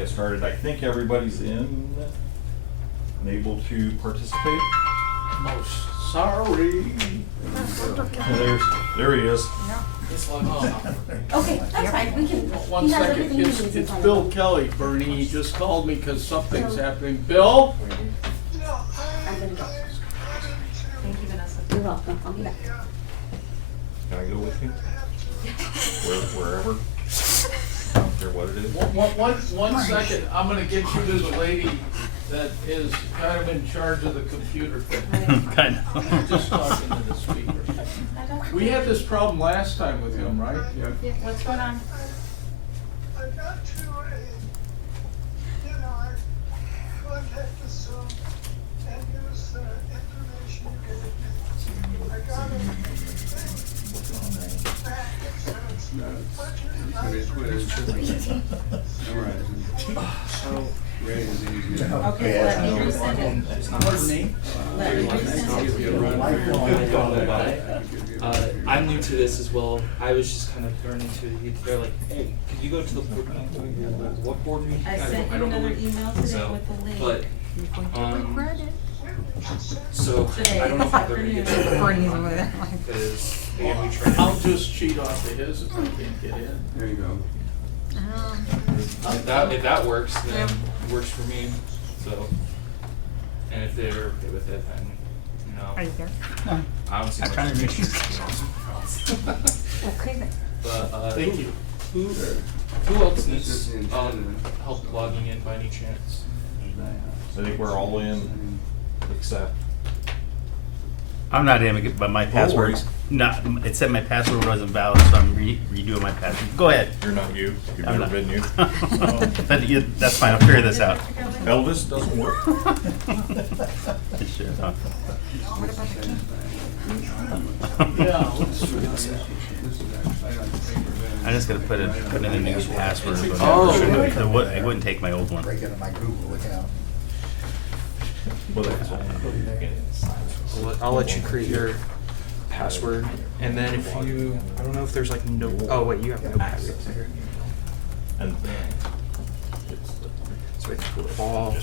get started. I think everybody's in and able to participate. Most sorry. There he is. Okay, that's fine, we can, One he has second, everything he needs in it's front of Bill him. Kelly, Bernie, he just called me because something's happening. Bill? I'm gonna go. Thank you, Vanessa. You're welcome, I'll be back. Can I go with you? Wherever? I don't care what it is. One second, I'm gonna get you to the lady that is kind of in charge of the computer thing. Kind I'm just talking to the speaker. We had this problem last time with him, right? Yeah, what's going on? I got to I contact the Zoom and use the information you gave me. I got a Okay, let me resend it. Pardon me? Let me resend it. I'm new to this as well. I was just kind of learning to it. They're like, hey, could you go to the board meeting? What board meeting? I sent you don't know another what- email today so, with the link. But, so Today, I don't know if this I'm gonna get afternoon. it because again, we tried. I'll just cheat off of his if I can't get in. There you go. If that works, then it works for me. So, and if they're okay with it, then Are you there? I don't see I'm much trying to reach you. Okay, then. But Thank you. Who else This needs is the intent. help logging in by any chance? I think we're all in except. I'm not in, but my password, worries. not, it said my password wasn't valid, so I'm redoing my password. Go ahead. You're not you. You've I'm never not. been you. But that's fine, I'll figure this out. Elvis doesn't work. Sure, huh? Yeah, let's do that. I just gotta put in a new password. but Oh. it wouldn't take my old one. Break it on my Google account. Well, that's all. I'll let you create your password, and then if you, I don't know if there's like no. Oh wait, you have no password. And So I think we're all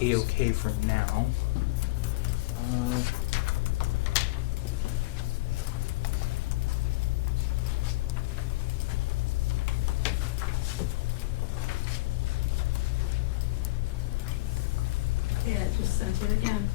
a-okay for now. Yeah, just sent it again.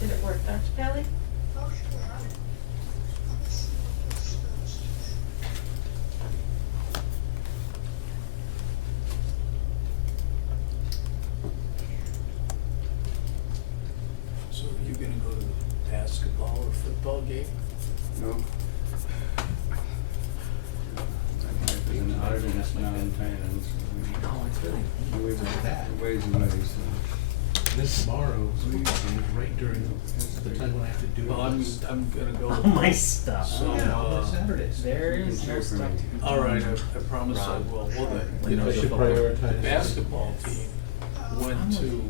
Did it work, Dr. Kelly? So you gonna go to the basketball or football game? No. There's an audit that's not in finance. Oh, it's really. Ways and ways. This tomorrow is right during the time when I have to do it. Well, I'm gonna go. All my stuff. So, Saturdays. There is no stuff to. all right, I promise I will. Well, I should prioritize. the basketball team went to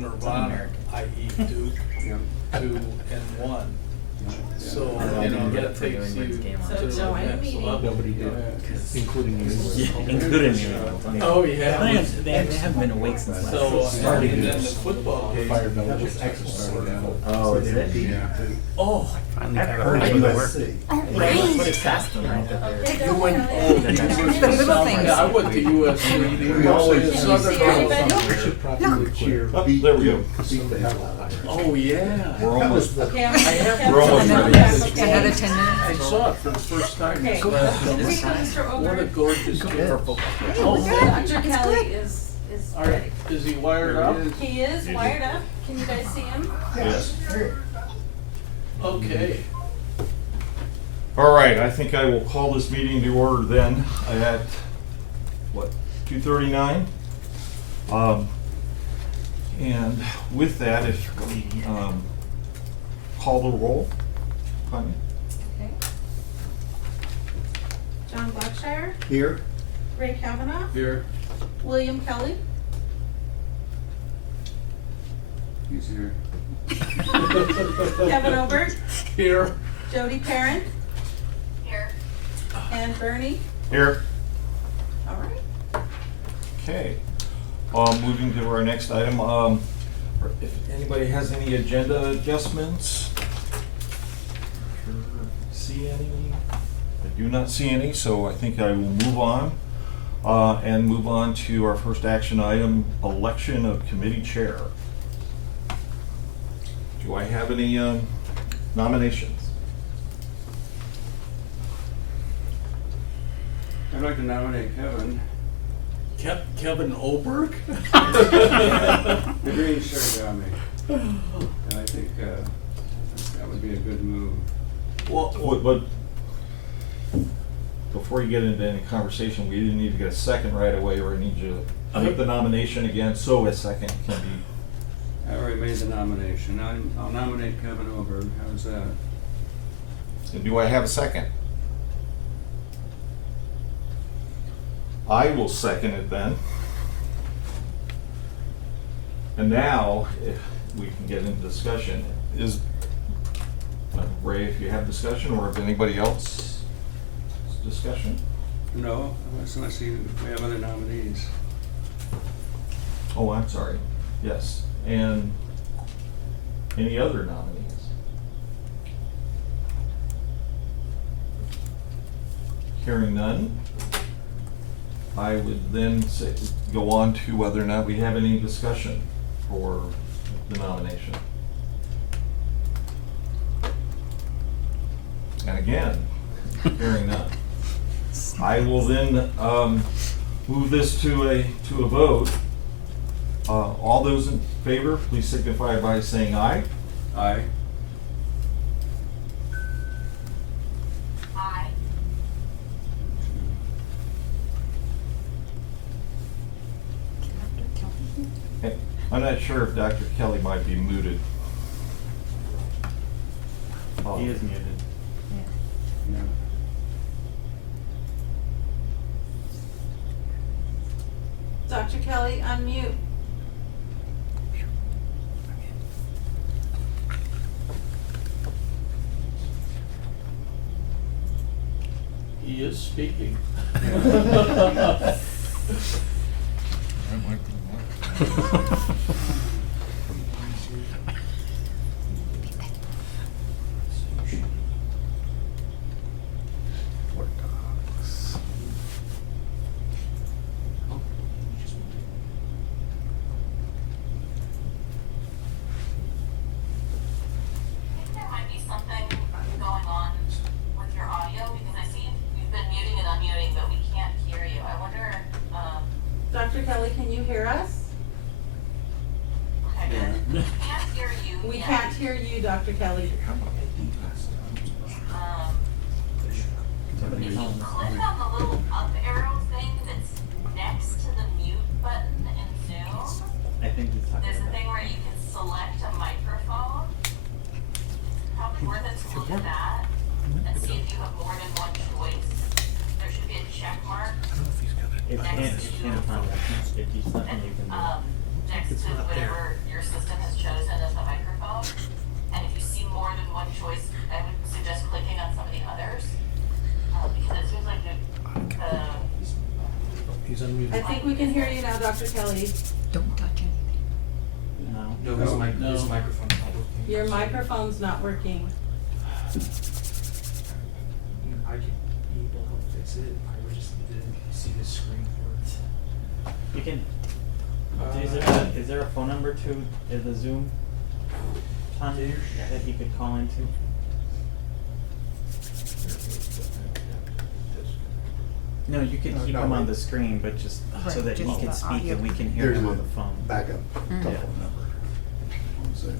Nirvana, i.e. Duke, Yep. 2 and 1. So, that takes you So to the join the next meeting. level. Nobody did, including you. Including you. Oh, yeah. They haven't been awake since last So, week. and then the football game. Fire Belichick started out. Oh, is it? Yeah. Oh, Finally got Heard a you work. USC. Put it past them, right? That they're- you went, yeah, I went to USC. We always- Did you see anybody? We should probably cheer. Oh, there we go. Beat the hell out of it. Oh, yeah. We're almost. Okay, I'm. We're almost ready. Another 10 minutes. I saw it for the first time Okay. this last Here you summer. go, Mr. What a Ogre. gorgeous kid. Oh, Dr. Kelly is All right, ready. is he wired up? He is wired up. Can you guys see him? Yes. Okay. All right, I think I will call this meeting to order then at, what, 2:39? And with that, if we call the roll. Tanya? Okay. John Blackshire, Here. Ray Kavanaugh, Here. William Kelly, He's here. Kevin Obert, Here. Jody Perrin, Here. and Bernie. Here. All right. Okay. Moving to our next item, if anybody has any agenda adjustments? See any? I do not see any, so I think I will move on. And move on to our first action item, election of committee chair. Do I have any nominations? I'd like to nominate Kevin. Kevin Oberg? The green shirt got me. And I think that would be a good move. But before you get into any conversation, we didn't need to get a second right away, or I need you to make the nomination again, so a second can be. I already made the nomination. I'll nominate Kevin Oberg. How's that? And do I have a second? I will second it then. And now, if we can get into discussion, is, Ray, if you have discussion, or if anybody else has discussion? No, unless we have other nominees. Oh, I'm sorry. Yes. And any other nominees? Hearing none, I would then say, go on to whether or not we have any discussion for the nomination. And again, hearing none. I will then move this to a vote. All those in favor, please signify by saying aye. Aye. Aye. Okay. I'm not sure if Dr. Kelly might be muted. He is muted. Yeah. Dr. Kelly, unmute. He is speaking. I think there might be something going on with your audio because I see you've been muting and unmuting, but we can't hear you. I wonder, Dr. Kelly, can you hear us? okay, good. We can't hear you. We yet. can't hear you, Dr. Kelly. If you click on the little up arrow thing that's next to the mute button in Zoom, I think he's talking there's a about. thing where you can select a microphone. It's probably worth it to look at that and see if you have more than one choice. There should be a check mark It can't find reference. If you select him, you can do it. next to whatever your system has chosen as the microphone. And if you see more than one choice, I would suggest clicking on some of the others. Because it seems like He's unmuted. I think we can hear you now, Dr. Kelly. Don't touch anything. No. No, his No. his microphone's not working. Your microphone's not working. I can be able to help fix it. I would just need to see the screen for it. You can. Is there a phone number to the Zoom time that he could call into? No, you can keep him on the screen, but just so that he can speak and we can hear him on the phone. Backup telephone number. So,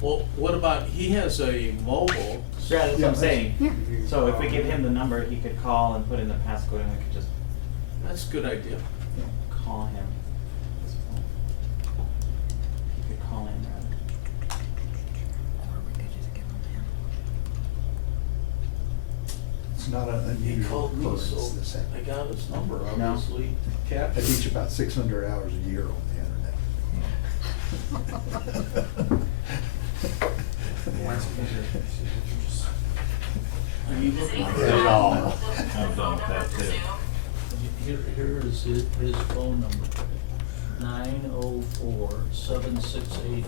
Well, what about, he has a mobile. Yeah, that's what I'm saying. So if we give him the number, he could call and put in the passcode and we could just That's a good idea. call him. His phone. He could call in rather. It's not an He unusual called me, occurrence, so this I happening. got his number, No. obviously. I Captured. teach about 600 hours a year on the internet. Are you looking Does for anyone Yeah. have No. the I'm phone done with number that for too. Zoom? Here is his phone number. 904-7680.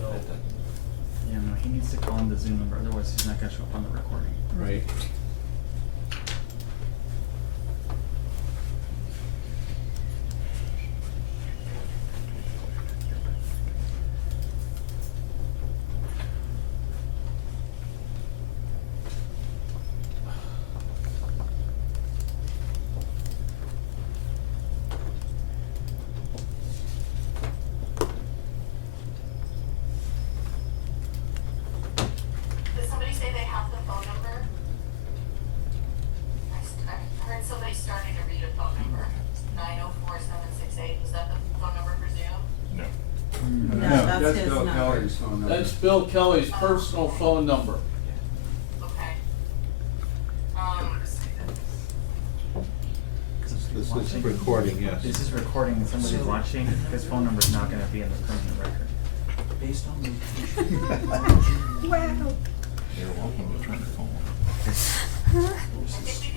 Yeah, no, he needs to call in the Zoom number, otherwise he's not gonna show up on the recording. Right. Did somebody say they have the phone number? I heard somebody starting to read a phone number. 904-768, is that the phone number for Zoom? No. No, that's his Bill number. Kelly's phone number. That's Bill Kelly's personal phone number. Okay. This is recording, yes. This is recording and somebody's watching, his phone number's not gonna be in the permanent record. Based on location. I think we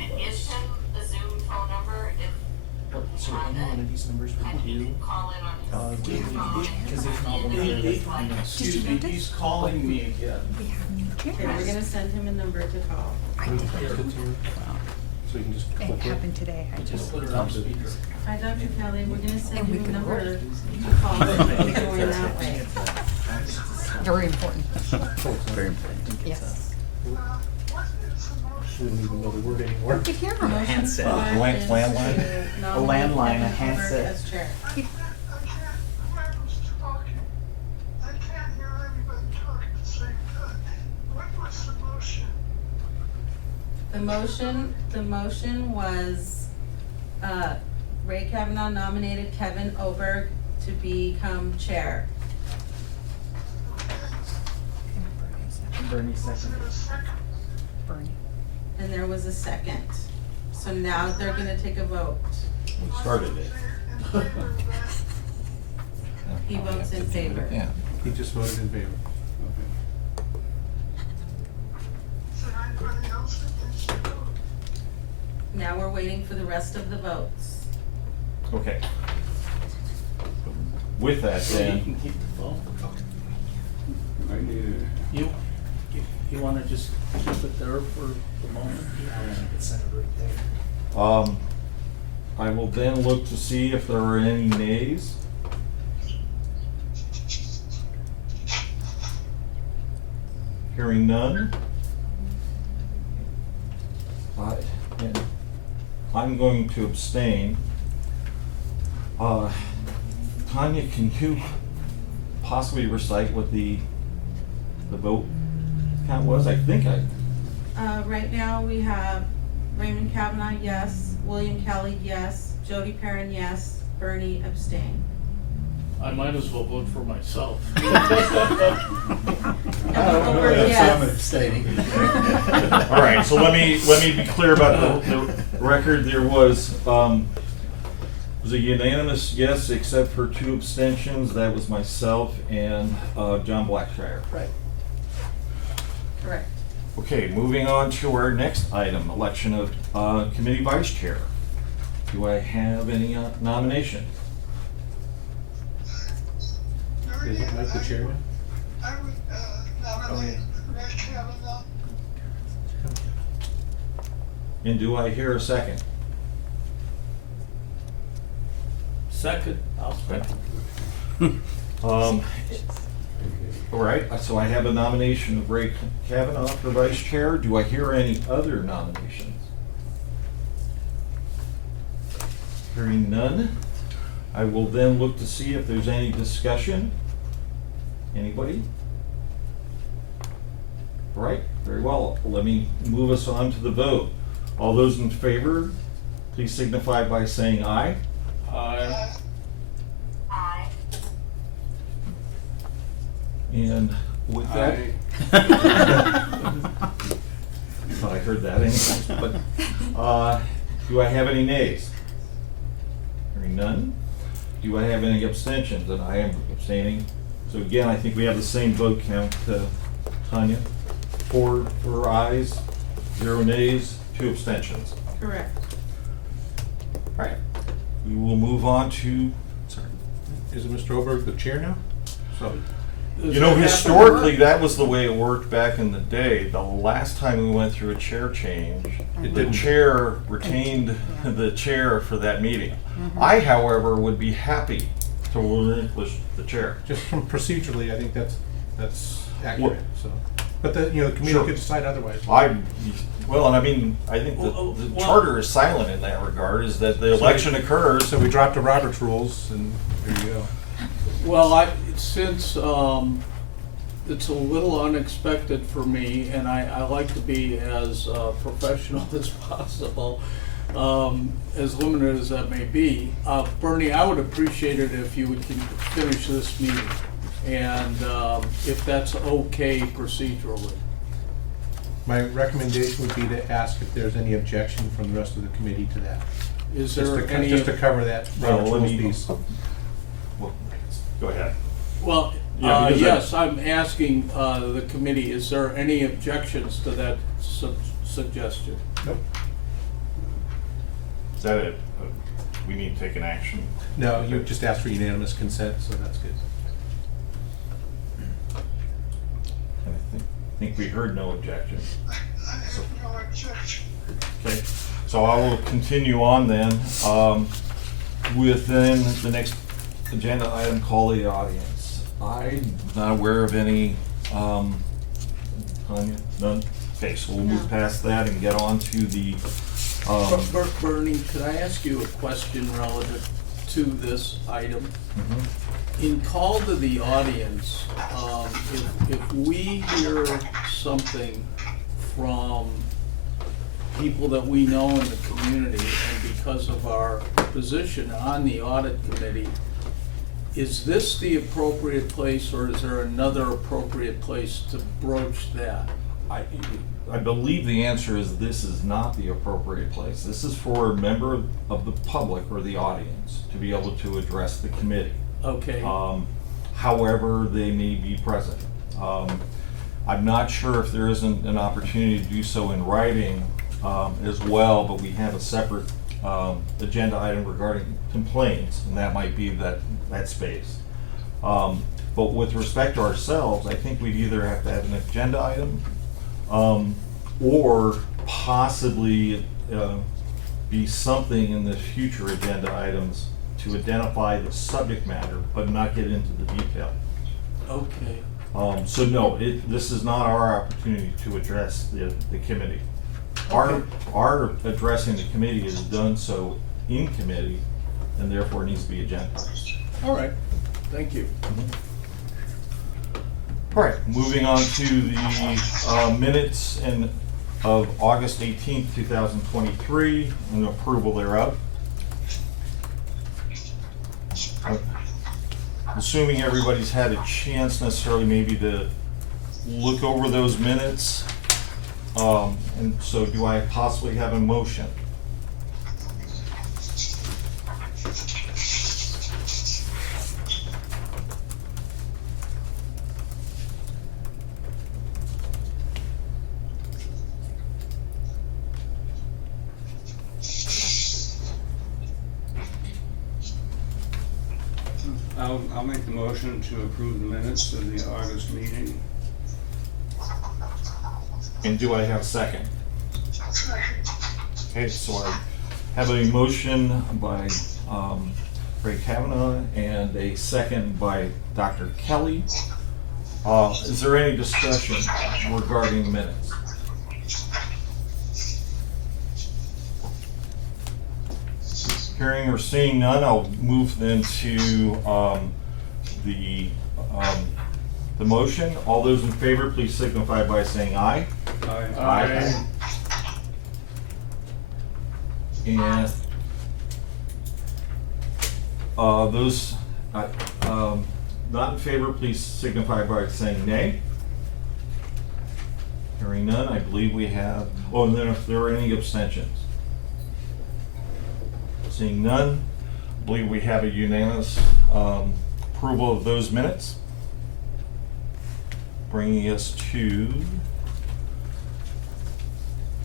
could give him the Zoom phone number if So any one of these numbers and would he do. can call in on his we- phone. because there's not one and there. it's fine. Excuse me, he's calling me again. Okay, we're gonna send him a number to call. So you can just It click it. happened today. I just, Put it on speaker. Hi, Dr. Kelly, we're gonna send And we you a can number vote. to call, so you can join that way. very important. Very important. Yes. What is the We motion don't even know the for? word anymore. The camera. Motion handset. for Landline? to nominate landline, a Kevin Hubbard handset. as chair. I can't, whoever's talking, I can't hear everybody talking at the same time. What was the motion? The motion was, Ray Kavanaugh nominated Kevin Oberg to become chair. Bernie Was second. there a second? Bernie. And there was a second. So now they're gonna take a vote. We started it. In favor of that? He votes in favor. Yeah. He just voted in favor. Is there anybody else that needs to vote? Now we're waiting for the rest of the votes. Okay. With that So you then, can keep the phone. I need You wanna just keep it there for the moment? It's centered right there. I will then look to see if there are any nays. Hearing none. And I'm going to abstain. Tanya, can you possibly recite what the vote count was? I think Right now, we have Raymond Kavanaugh, yes. William Kelly, yes. Jody Perrin, yes. Bernie abstain. I might as well vote for myself. Kevin Oberg, yes. abstaining. All right, so let me be clear about the record. There was a unanimous yes, except for 2 abstentions. That was myself and John Blackshire. Right. Correct. Okay, moving on to our next item, election of committee vice chair. Do I have any nomination? Is it Mike the chairman? I would nominate Ray Kavanaugh. And do I hear a second? Second, I'll second. All right, so I have a nomination of Ray Kavanaugh for vice chair. Do I hear any other nominations? Hearing none, I will then look to see if there's any discussion. Anybody? All right, very well. Let me move us on to the vote. All those in favor, please signify by saying aye. Aye. Aye. And with that, I, I heard that anyways, but, do I have any nays? Hearing none. Do I have any abstentions? And I am abstaining. So again, I think we have the same vote count, Tanya. 4 ayes, 0 nays, 2 abstentions. Correct. All right, we will move on to, sorry. Is Mr. Oberg the chair now? So, You know, historically, that was the way it worked back in the day. The last time we went through a chair change, the chair retained the chair for that meeting. I, however, would be happy to relinquish the chair. just from procedurally, I think that's accurate, so. But the committee Sure. could decide otherwise. Well, and I mean, I think the charter is silent in that regard, is that the election occurs. So we dropped the Robert's rules, and there you go. Well, since it's a little unexpected for me, and I like to be as professional as possible, as limited as that may be, Bernie, I would appreciate it if you would finish this meeting, and if that's okay procedurally. My recommendation would be to ask if there's any objection from the rest of the committee to that. Is Just there to, any? just to cover that Robert's Well, let rules me- piece. Well, go ahead. Well, Yeah, because yes, I'm asking the committee, is there any objections to that suggestion? Nope. Is that it? We need to take an action. No, you just asked for unanimous consent, so that's good. And I think we heard no objection. I have no objection. Okay, so I will continue on then, within the next agenda item, call the audience. I'm not aware of any, Tanya, none? Okay, so we'll move No. past that and get on to the, Bernie, could I ask you a question relative to this item? mhm. In call to the audience, if we hear something from people that we know in the community, and because of our position on the audit committee, is this the appropriate place, or is there another appropriate place to broach that? I believe the answer is this is not the appropriate place. This is for a member of the public or the audience to be able to address the committee. Okay, However they may be present. I'm not sure if there isn't an opportunity to do so in writing as well, but we have a separate agenda item regarding complaints, and that might be that space. But with respect to ourselves, I think we'd either have to have an agenda item or possibly be something in the future agenda items to identify the subject matter, but not get into the detail. okay. So no, this is not our opportunity to address the committee. Our addressing the committee is done so in committee, and therefore needs to be agendized. All right, thank you. All right, moving on to the minutes of August 18th, 2023, and approval thereof. Assuming everybody's had a chance necessarily maybe to look over those minutes. And so do I possibly have a motion? I'll make the motion to approve the minutes of the August meeting. And do I have a second? Second. Okay, so I have a motion by Ray Kavanaugh and a second by Dr. Kelly. Is there any discussion regarding minutes? Hearing or seeing none, I'll move then to the motion. All those in favor, please signify by saying aye. Aye. And those not in favor, please signify by saying nay. Hearing none, I believe we have, oh, and then if there are any abstentions. Seeing none, I believe we have a unanimous approval of those minutes. Bringing us to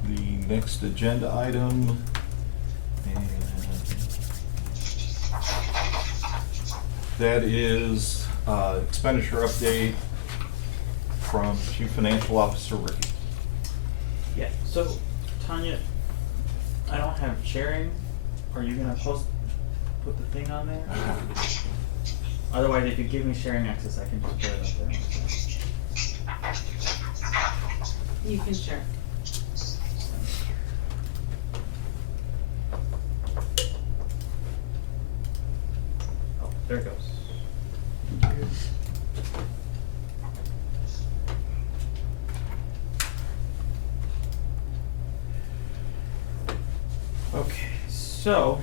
the next agenda item. And that is expenditure update from Chief Financial Officer Ricky. Yeah, so Tanya, I don't have sharing. Are you gonna put the thing on there? Otherwise, if you give me sharing access, I can just put it up there. You can share. Oh, there it goes. Okay, so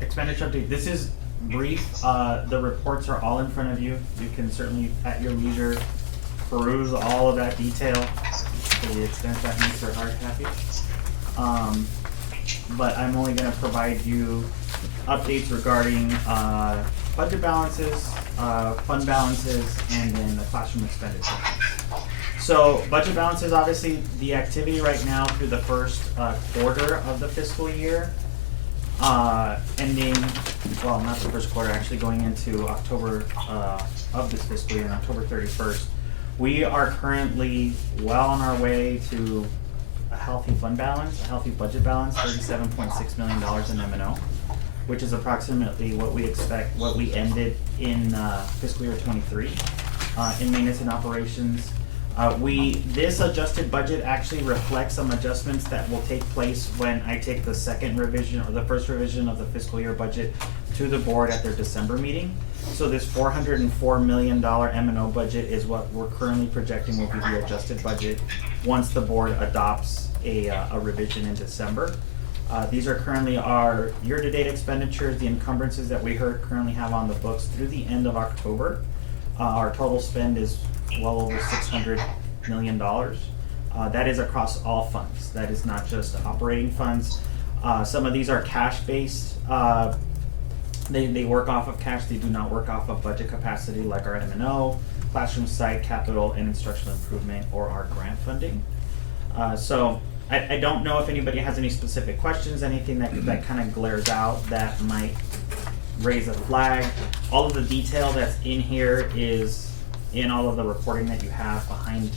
expenditure update. This is brief. The reports are all in front of you. You can certainly, at your leisure, peruse all of that detail to the extent that needs your hard copy. But I'm only going to provide you updates regarding budget balances, fund balances, and then the classroom expenditure. So budget balances, obviously, the activity right now through the first quarter of the fiscal year, ending, well, not the first quarter, actually going into October of this fiscal year, on October 31st. We are currently well on our way to a healthy fund balance, a healthy budget balance, $37.6 million in M&O, which is approximately what we expect, what we ended in fiscal year 23 in maintenance and operations. This adjusted budget actually reflects some adjustments that will take place when I take the second revision or the first revision of the fiscal year budget to the board at their December meeting. So this $404 million M&O budget is what we're currently projecting will be the adjusted budget once the board adopts a revision in December. These are currently our year-to-date expenditures, the encumbrances that we currently have on the books through the end of October. Our total spend is well over $600 million. That is across all funds. That is not just operating funds. Some of these are cash-based. They work off of cash. They do not work off of budget capacity like our M&O, classroom site, capital, and instructional improvement, or our grant funding. So I don't know if anybody has any specific questions, anything that kind of glares out that might raise a flag. All of the detail that's in here is in all of the reporting that you have behind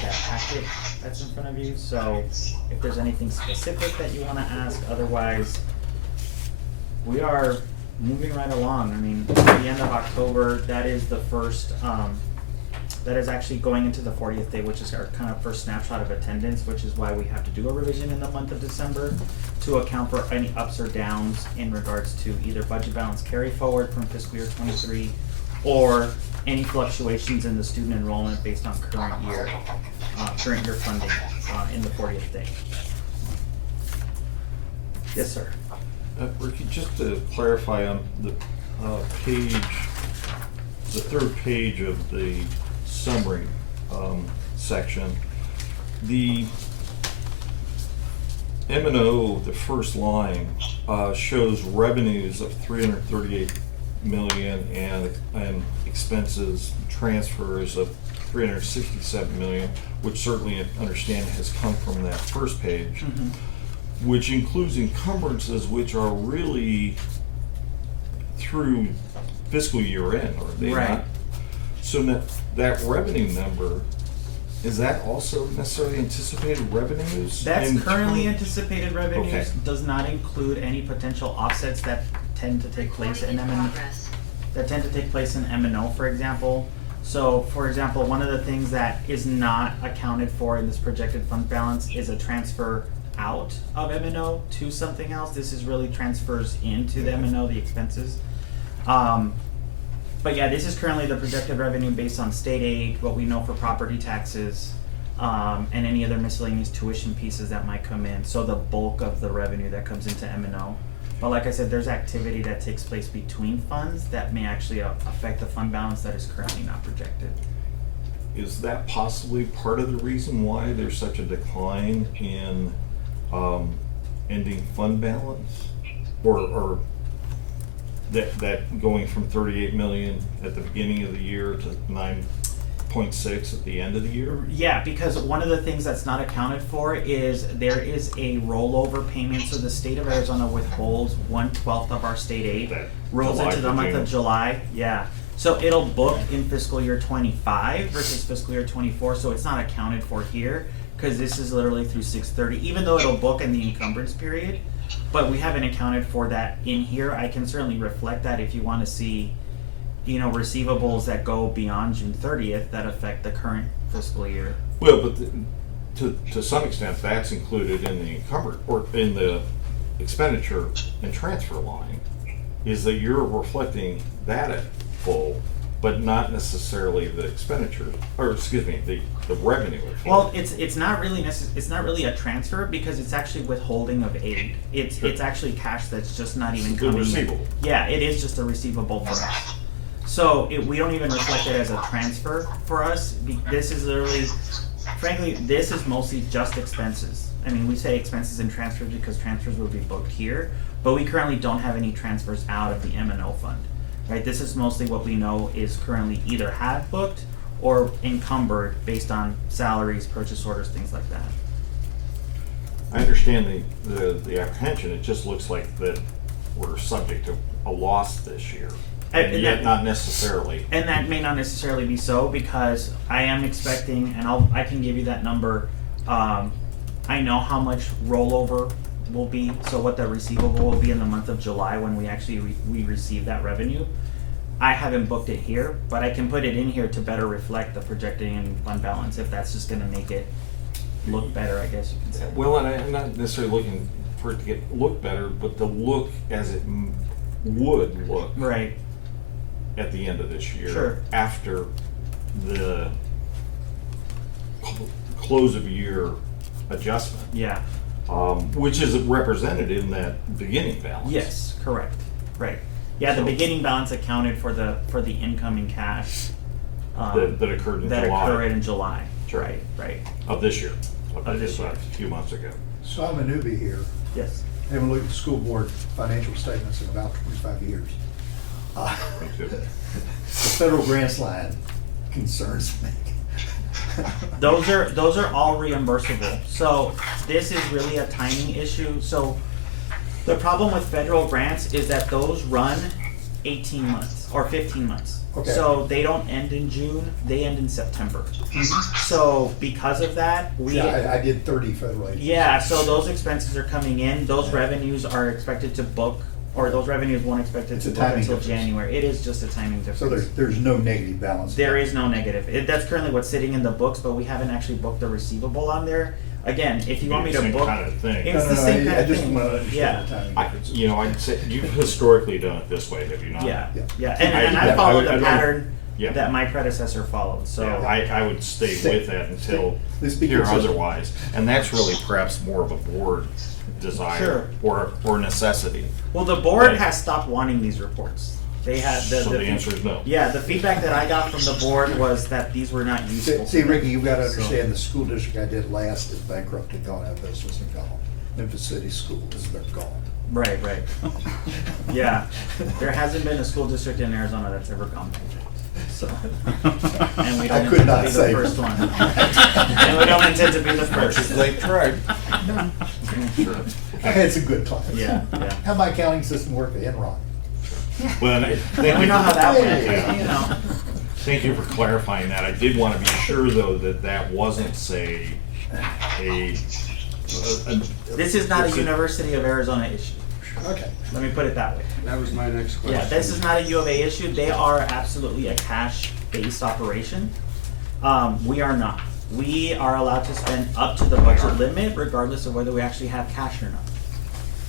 that packet that's in front of you. So if there's anything specific that you want to ask, otherwise we are moving right along. I mean, at the end of October, that is the first, that is actually going into the 40th day, which is our kind of first snapshot of attendance, which is why we have to do a revision in the month of December to account for any ups or downs in regards to either budget balance carry forward from fiscal year 23 or any fluctuations in the student enrollment based on current year funding in the 40th day. Yes, sir. Ricky, just to clarify on the page, the third page of the summary section, the M&O, the first line, shows revenues of $338 million and expenses, transfers of $367 million, which certainly I understand has come from that first page. Mm-hmm. Which includes encumbrances which are really through fiscal year end, are they Right. not? So that revenue number, is that also necessarily anticipated revenues? That's in currently term- anticipated revenues, Okay. does not include any potential offsets that tend to take place in M&O, for example. So, for example, one of the things that is not accounted for in this projected fund balance is a transfer out of M&O to something else. This is really transfers into the M&O, the expenses. But yeah, this is currently the projected revenue based on state aid, what we know for property taxes, and any other miscellaneous tuition pieces that might come in. So the bulk of the revenue that comes into M&O But like I said, there's activity that takes place between funds that may actually affect the fund balance that is currently not projected. Is that possibly part of the reason why there's such a decline in ending fund balance? Or that going from 38 million at the beginning of the year to 9.6 at the end of the year? Yeah, because one of the things that's not accounted for is there is a rollover payment, so the state of Arizona withholds 1/12 of our state aid, That rolls July into the to month June. of July, yeah. So it'll book in fiscal year 25 versus fiscal year 24, so it's not accounted for here, cause this is literally through 6/30, even though it'll book in the encumbrance period. But we haven't accounted for that in here. I can certainly reflect that if you wanna see, you know, receivables that go beyond June 30th that affect the current fiscal year. Well, but to some extent, that's included in the encumbered, or in the expenditure and transfer line, is that you're reflecting that at full, but not necessarily the expenditure, or excuse me, the revenue at full. Well, it's not really it's not really a transfer because it's actually withholding of aid. It's actually cash that's just not even The coming in. receivable. Yeah, it is just a receivable for us. So we don't even reflect it as a transfer for us. This is literally, frankly, this is mostly just expenses. I mean, we say expenses and transfers because transfers will be booked here, but we currently don't have any transfers out of the M&O fund, right? This is mostly what we know is currently either have booked or encumbered based on salaries, purchase orders, things like that. I understand the apprehension, it just looks like that we're subject to a loss this year. And And yet that- not necessarily. And that may not necessarily be so because I am expecting, and I can give you that number. I know how much rollover will be, so what the receivable will be in the month of July when we actually we receive that revenue. I haven't booked it here, but I can put it in here to better reflect the projected ending fund balance if that's just going to make it look better, I guess you can say. Well, and I'm not necessarily looking for it to look better, but to look as it would look Right. at the end of this year. Sure. After the close of year adjustment. Yeah. Which is represented in that beginning balance. Yes, correct. Right. Yeah, the So- beginning balance accounted for the incoming cash That occurred in that July. occurred in July. Sure. Right. Of this year. Of this year. A few months ago. So I'm a newbie here. Yes. I haven't looked at the school board financial statements in about 25 years. Me too. The federal grants line concerns me. Those are all reimbursable. So this is really a timing issue. So the problem with federal grants is that those run 18 months or 15 months. Okay. So they don't end in June, they end in September. So because of that, Yeah, I did 30 federal agencies. Yeah, so those expenses are coming in, those revenues are expected to book, or those revenues won't expect it It's to a book timing until difference. January. It is just a timing difference. So there's no negative balance. There is no negative. That's currently what's sitting in the books, but we haven't actually booked the receivable on there. Again, if you want me to Same book, kind of thing. it's the same kind I of just thing. want to Yeah. understand the timing I, difference. you know, I'd say, you've historically done it this way, have you not? Yeah, Yeah. yeah, and I I followed would- I the don't- pattern Yeah. that my predecessor followed, so. Yeah, I would stay Stick- with that until Let's be here consistent. otherwise. And that's really perhaps more of a board desire or necessity. Well, the board Right. has stopped wanting these reports. They had, So the answer is no. Yeah, the feedback that I got from the board was that these were not useful. See, Ricky, you've got to understand, the school district I did last is bankrupted, gone out of business and gone. Memphis City Schools, they're gone. Right. Yeah, there hasn't been a school district in Arizona that's ever gone bankrupt. So, and we I don't could intend not to be the say. first one. And we don't intend to be the first. They tried. Sure. I had some good clients. Yeah. How my accounting system worked at Enron. Well, And we know how that went, Yeah. you know. Thank you for clarifying that. I did want to be sure, though, that that wasn't, say, a. This is not a University of Arizona issue. Okay. Let me put it that way. That was my next question. Yeah, this is not a U of A issue. They are absolutely a cash-based operation. We are not. We are allowed to spend up to the budget limit regardless of whether we actually have cash or not.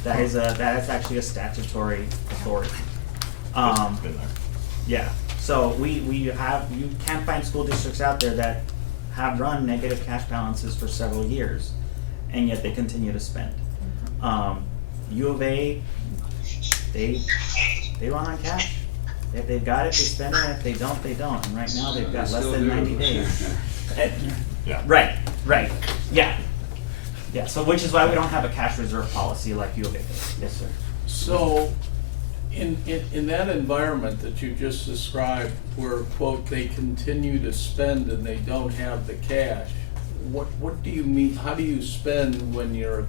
That is actually a statutory authority. Been there. Yeah, so you can't find school districts out there that have run negative cash balances for several years, and yet they continue to spend. U of A, they run on cash. If they've got it, they spend it, if they don't, they don't, and right now they've got They less still than do. 90 days. Yeah. Right, yeah. Yeah, so which is why we don't have a cash reserve policy like U of A does. Yes, sir. So, in that environment that you just described, where, quote, they continue to spend and they don't have the cash, what do you mean, how do you spend when you're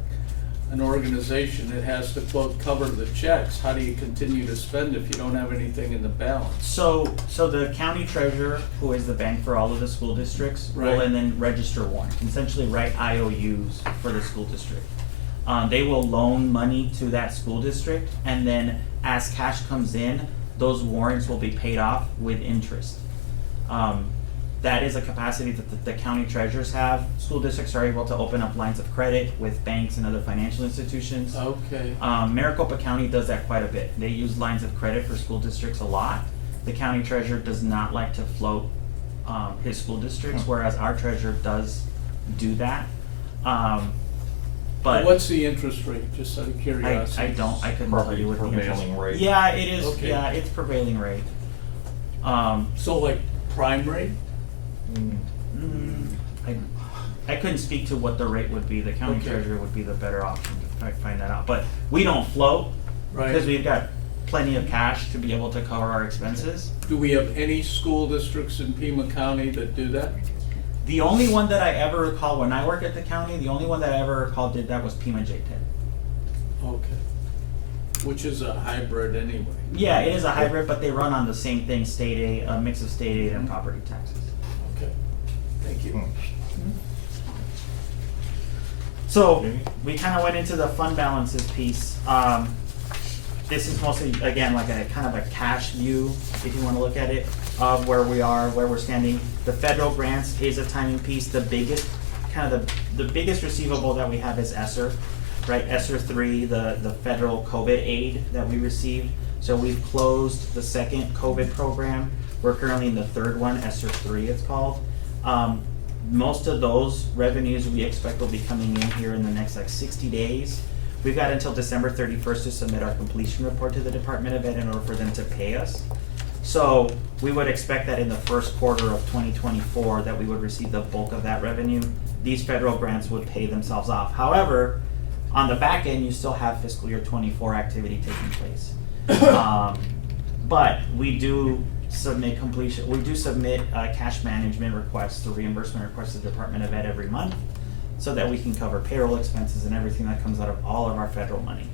an organization that has to, quote, cover the checks? How do you continue to spend if you don't have anything in the balance? So the county treasurer, who is the bank for all of the school districts, will Right. and then register warrants, essentially write IOUs for the school district. They will loan money to that school district, and then as cash comes in, those warrants will be paid off with interest. That is a capacity that the county treasurers have. School districts are able to open up lines of credit with banks and other financial institutions. Okay, Maricopa County does that quite a bit. They use lines of credit for school districts a lot. The county treasurer does not like to float his school districts, whereas our treasurer does do that. But what's the interest rate, just out of curiosity? I couldn't tell you what the interest. Prevailing rate. Yeah, it is. Okay. Yeah, it's prevailing rate. So like prime rate? I couldn't speak to what the rate would be. The county Okay. treasurer would be the better option to find that out. But we don't float because we've got plenty of cash to be able to cover our expenses. Do we have any school districts in Pima County that do that? The only one that I ever recall when I worked at the county, the only one that I ever recall did that was Pima J10. Okay. Which is a hybrid anyway. Yeah, it is a hybrid, but they run on the same thing, state aid, a mix of state aid and property taxes. Okay, thank you. So we kind of went into the fund balances piece. This is mostly, again, like a kind of a cash view, if you want to look at it, of where we are, where we're standing. The federal grants is a timing piece. The biggest, kind of the biggest receivable that we have is ESSER, right? ESSER 3, the federal COVID aid that we received. So we've closed the second COVID program. We're currently in the third one, ESSER 3 it's called. Most of those revenues we expect will be coming in here in the next 60 days. We've got until December 31st to submit our completion report to the Department of Ed in order for them to pay us. So we would expect that in the first quarter of 2024 that we would receive the bulk of that revenue. These federal grants would pay themselves off. However, on the back end, you still have fiscal year 24 activity taking place. But we do submit cash management requests, the reimbursement requests to the Department of Ed every month, so that we can cover payroll expenses and everything that comes out of all of our federal money.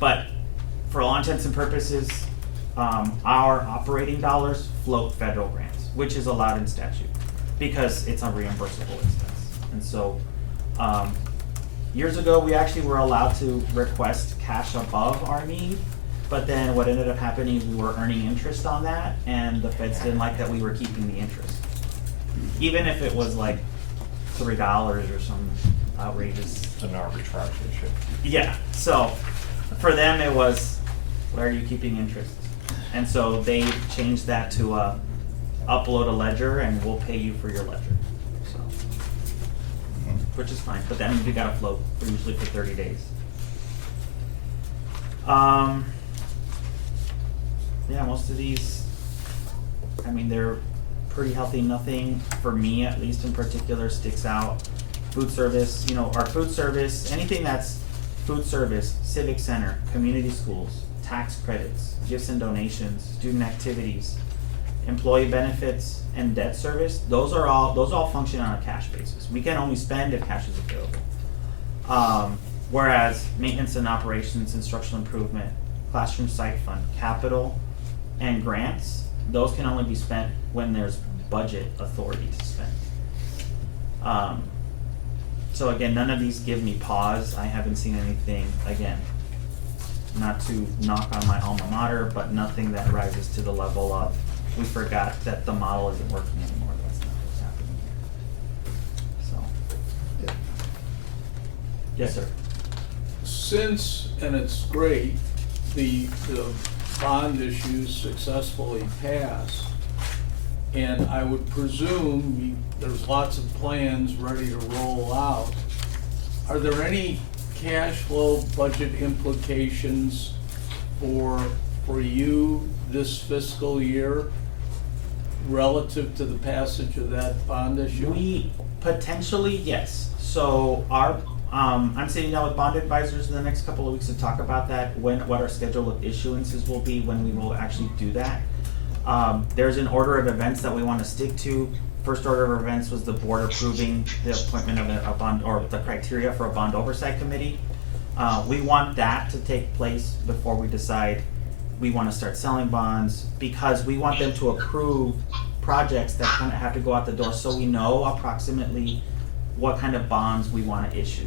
But for all intents and purposes, our operating dollars float federal grants, which is allowed in statute, because it's a reimbursable expense. And so, years ago, we actually were allowed to request cash above our need, but then what ended up happening is we were earning interest on that, and the feds didn't like that we were keeping the interest. Even if it was like $3 or some outrageous. It's an arbitrage issue. Yeah, so for them it was, why are you keeping interest? And so they changed that to upload a ledger and we'll pay you for your ledger. So, which is fine, but that means we gotta float usually for 30 days. Yeah, most of these, I mean, they're pretty healthy. Nothing, for me at least in particular, sticks out. Food service, our food service, anything that's food service, civic center, community schools, tax credits, gifts and donations, student activities, employee benefits, and debt service, those all function on a cash basis. We can only spend if cash is available. Whereas maintenance and operations, instructional improvement, classroom site fund, capital, and grants, those can only be spent when there's budget authority to spend. So again, none of these give me pause. I haven't seen anything, again, not to knock on my alma mater, but nothing that rises to the level of, we forgot that the model isn't working anymore. That's not what's happening here. So. Yes, sir. Since, and it's great, the bond issues successfully passed, and I would presume there's lots of plans ready to roll out. Are there any cash flow budget implications for you this fiscal year relative to the passage of that bond issue? We potentially, yes. So I'm sitting down with bond advisors in the next couple of weeks to talk about that, what our schedule of issuances will be, when we will actually do that. There's an order of events that we want to stick to. First order of events was the board approving the appointment of a bond, or the criteria for a bond oversight committee. We want that to take place before we decide we want to start selling bonds, because we want them to approve projects that kind of have to go out the door, so we know approximately what kind of bonds we want to issue.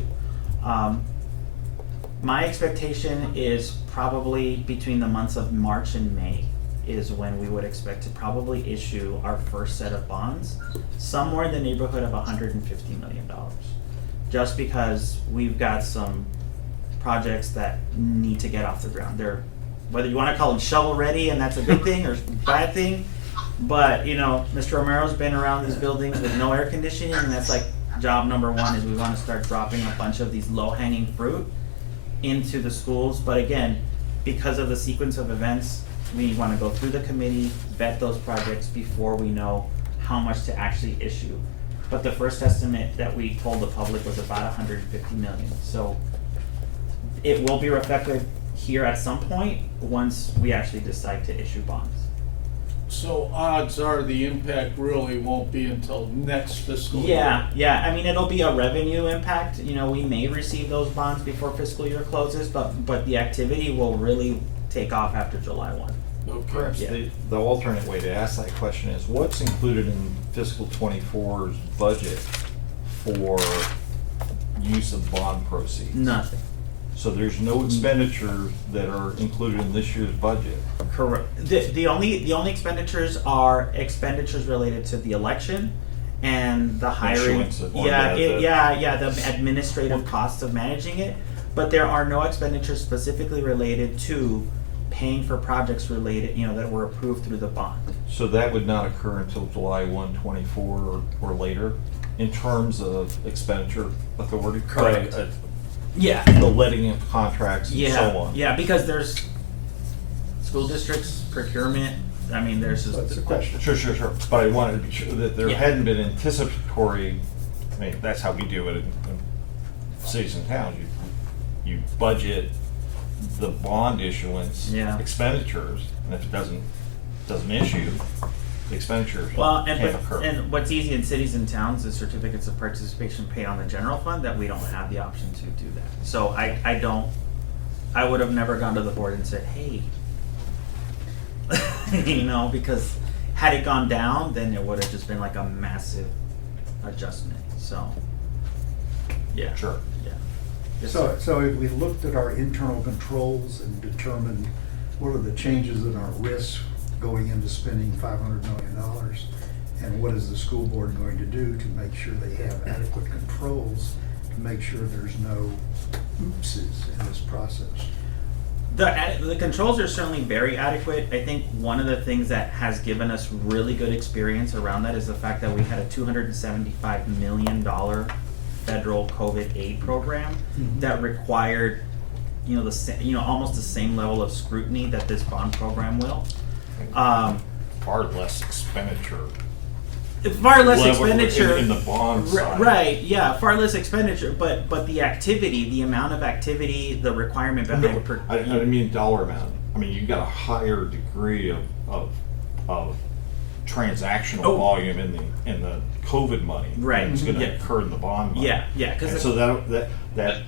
My expectation is probably between the months of March and May is when we would expect to probably issue our first set of bonds, somewhere in the neighborhood of $150 million. Just because we've got some projects that need to get off the ground. They're, whether you want to call them shovel ready, and that's a good thing or bad thing, but you know, Mr. Romero's been around these buildings with no air conditioning, and that's like job number one, is we want to start dropping a bunch of these low-hanging fruit into the schools. But again, because of the sequence of events, we want to go through the committee, vet those projects before we know how much to actually issue. But the first estimate that we told the public was about 150 million. So it will be reflected here at some point once we actually decide to issue bonds. So odds are the impact really won't be until next fiscal year. Yeah, I mean, it'll be a revenue impact. You know, we may receive those bonds before fiscal year closes, but the activity will really take off after July 1. Okay. Perhaps Yeah. the alternate way to ask that question is, what's included in fiscal 24's budget for use of bond proceeds? Nothing. So there's no expenditures that are included in this year's budget. Correct. The only expenditures are expenditures related to the election and the hiring. Issuance of- or the administrative costs of managing it. But there are no expenditures specifically related to paying for projects related, you know, that were approved through the bond. So that would not occur until July 1, 24 or later in terms of expenditure authority? Correct. Like, Yeah. the letting of contracts and so on. Yeah, because there's school districts, procurement, I mean, there's just. That's the question. Sure. But I wanted to be sure that there Yeah. hadn't been anticipatory, I mean, that's how we do it in cities and towns. You budget the bond issuance Yeah. expenditures, and if it doesn't issue, the expenditures Well, can't occur. and what's easy in cities and towns is certificates of participation pay on the general fund, that we don't have the option to do that. So I would have never gone to the board and said, hey, you know, because had it gone down, then it would have just been like a massive adjustment, so, yeah. Sure. Yeah. Yes, So, sir. if we looked at our internal controls and determined what are the changes in our risk going into spending $500 million, and what is the school board going to do to make sure they have adequate controls to make sure there's no oopses in this process? The controls are certainly very adequate. I think one of the things that has given us really good experience around that is the fact that we had a $275 million federal COVID aid program that required, you know, almost the same level of scrutiny that this bond program will. Far less expenditure. Far less level expenditure in the bond side. Right, yeah, far less expenditure, but the activity, the amount of activity, the requirement behind I don't mean dollar amount. I mean, you've got a higher degree of transactional Oh. volume in the COVID money. Right. It's gonna Yeah. occur in the bond money. Yeah, And because so that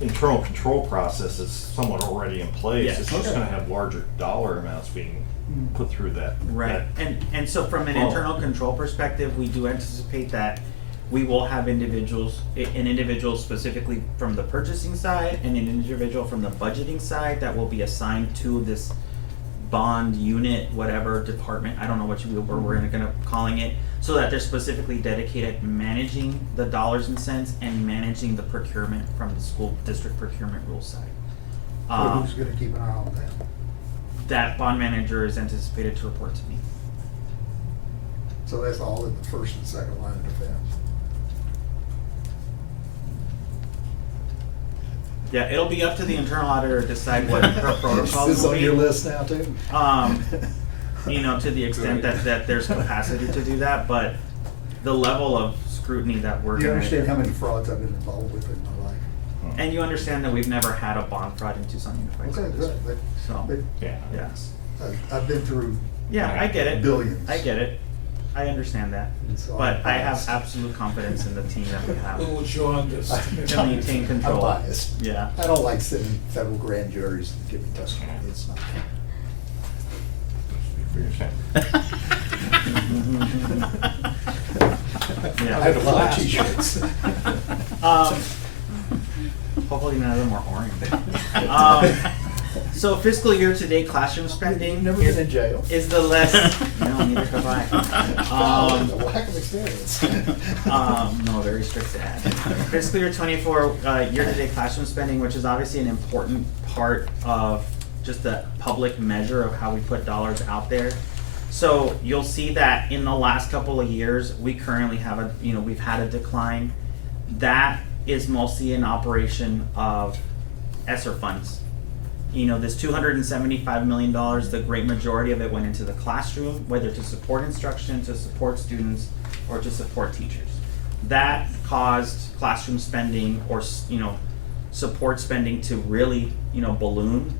internal control process is somewhat already in place. Yeah. It's just Okay. gonna have larger dollar amounts being put through that. right, and so from an Oh. internal control perspective, we do anticipate that we will have an individual specifically from the purchasing side and an individual from the budgeting side that will be assigned to this bond unit, whatever department, I don't know what we're gonna calling it, so that they're specifically dedicated managing the dollars and cents and managing the procurement from the school district procurement rule side. So who's gonna keep an eye on that? That bond manager is anticipated to report to me. So that's all in the first and second line of defense. Yeah, it'll be up to the internal auditor to decide what her protocols Is this will on be. your list now too? You know, to the extent that there's capacity to do that, but the level of scrutiny that we're Do you gonna. understand how many frauds I've been involved with in my life? And you understand that we've never had a bond fraud in Tucson Unified Okay, School good, District. So, but Yeah. yes. I've been through Yeah, I get it. billions. I get it. I understand that. And so But I'm I have biased. absolute confidence in the team that we have. Oh, John, this. To maintain control. I'm biased. Yeah. I don't like sitting in federal grand juries and giving testimony, it's not. Yeah. I have a lot of t-shirts. Hopefully none of them are orange. So fiscal year to date classroom spending Never been in jail. is the less. No, neither have I. A lack of experience. No, very strict ad. Fiscal year 24 year to date classroom spending, which is obviously an important part of just the public measure of how we put dollars out there. So you'll see that in the last couple of years, we currently have we've had a decline. That is mostly an operation of ESSER funds. You know, this $275 million, the great majority of it went into the classroom, whether to support instruction, to support students, or to support teachers. That caused classroom spending or, support spending to really, balloon,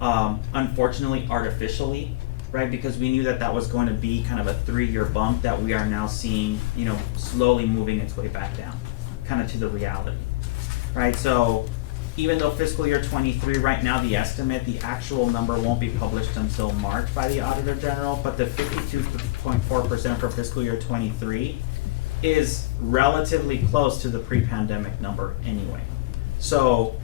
unfortunately artificially, right? Because we knew that that was going to be kind of a 3-year bump that we are now seeing, slowly moving its way back down, kind of to the reality, right? So even though fiscal year 23, right now the actual number won't be published until March by the Auditor General, but the 52.4% for fiscal year 23 is relatively close to the pre-pandemic number anyway. So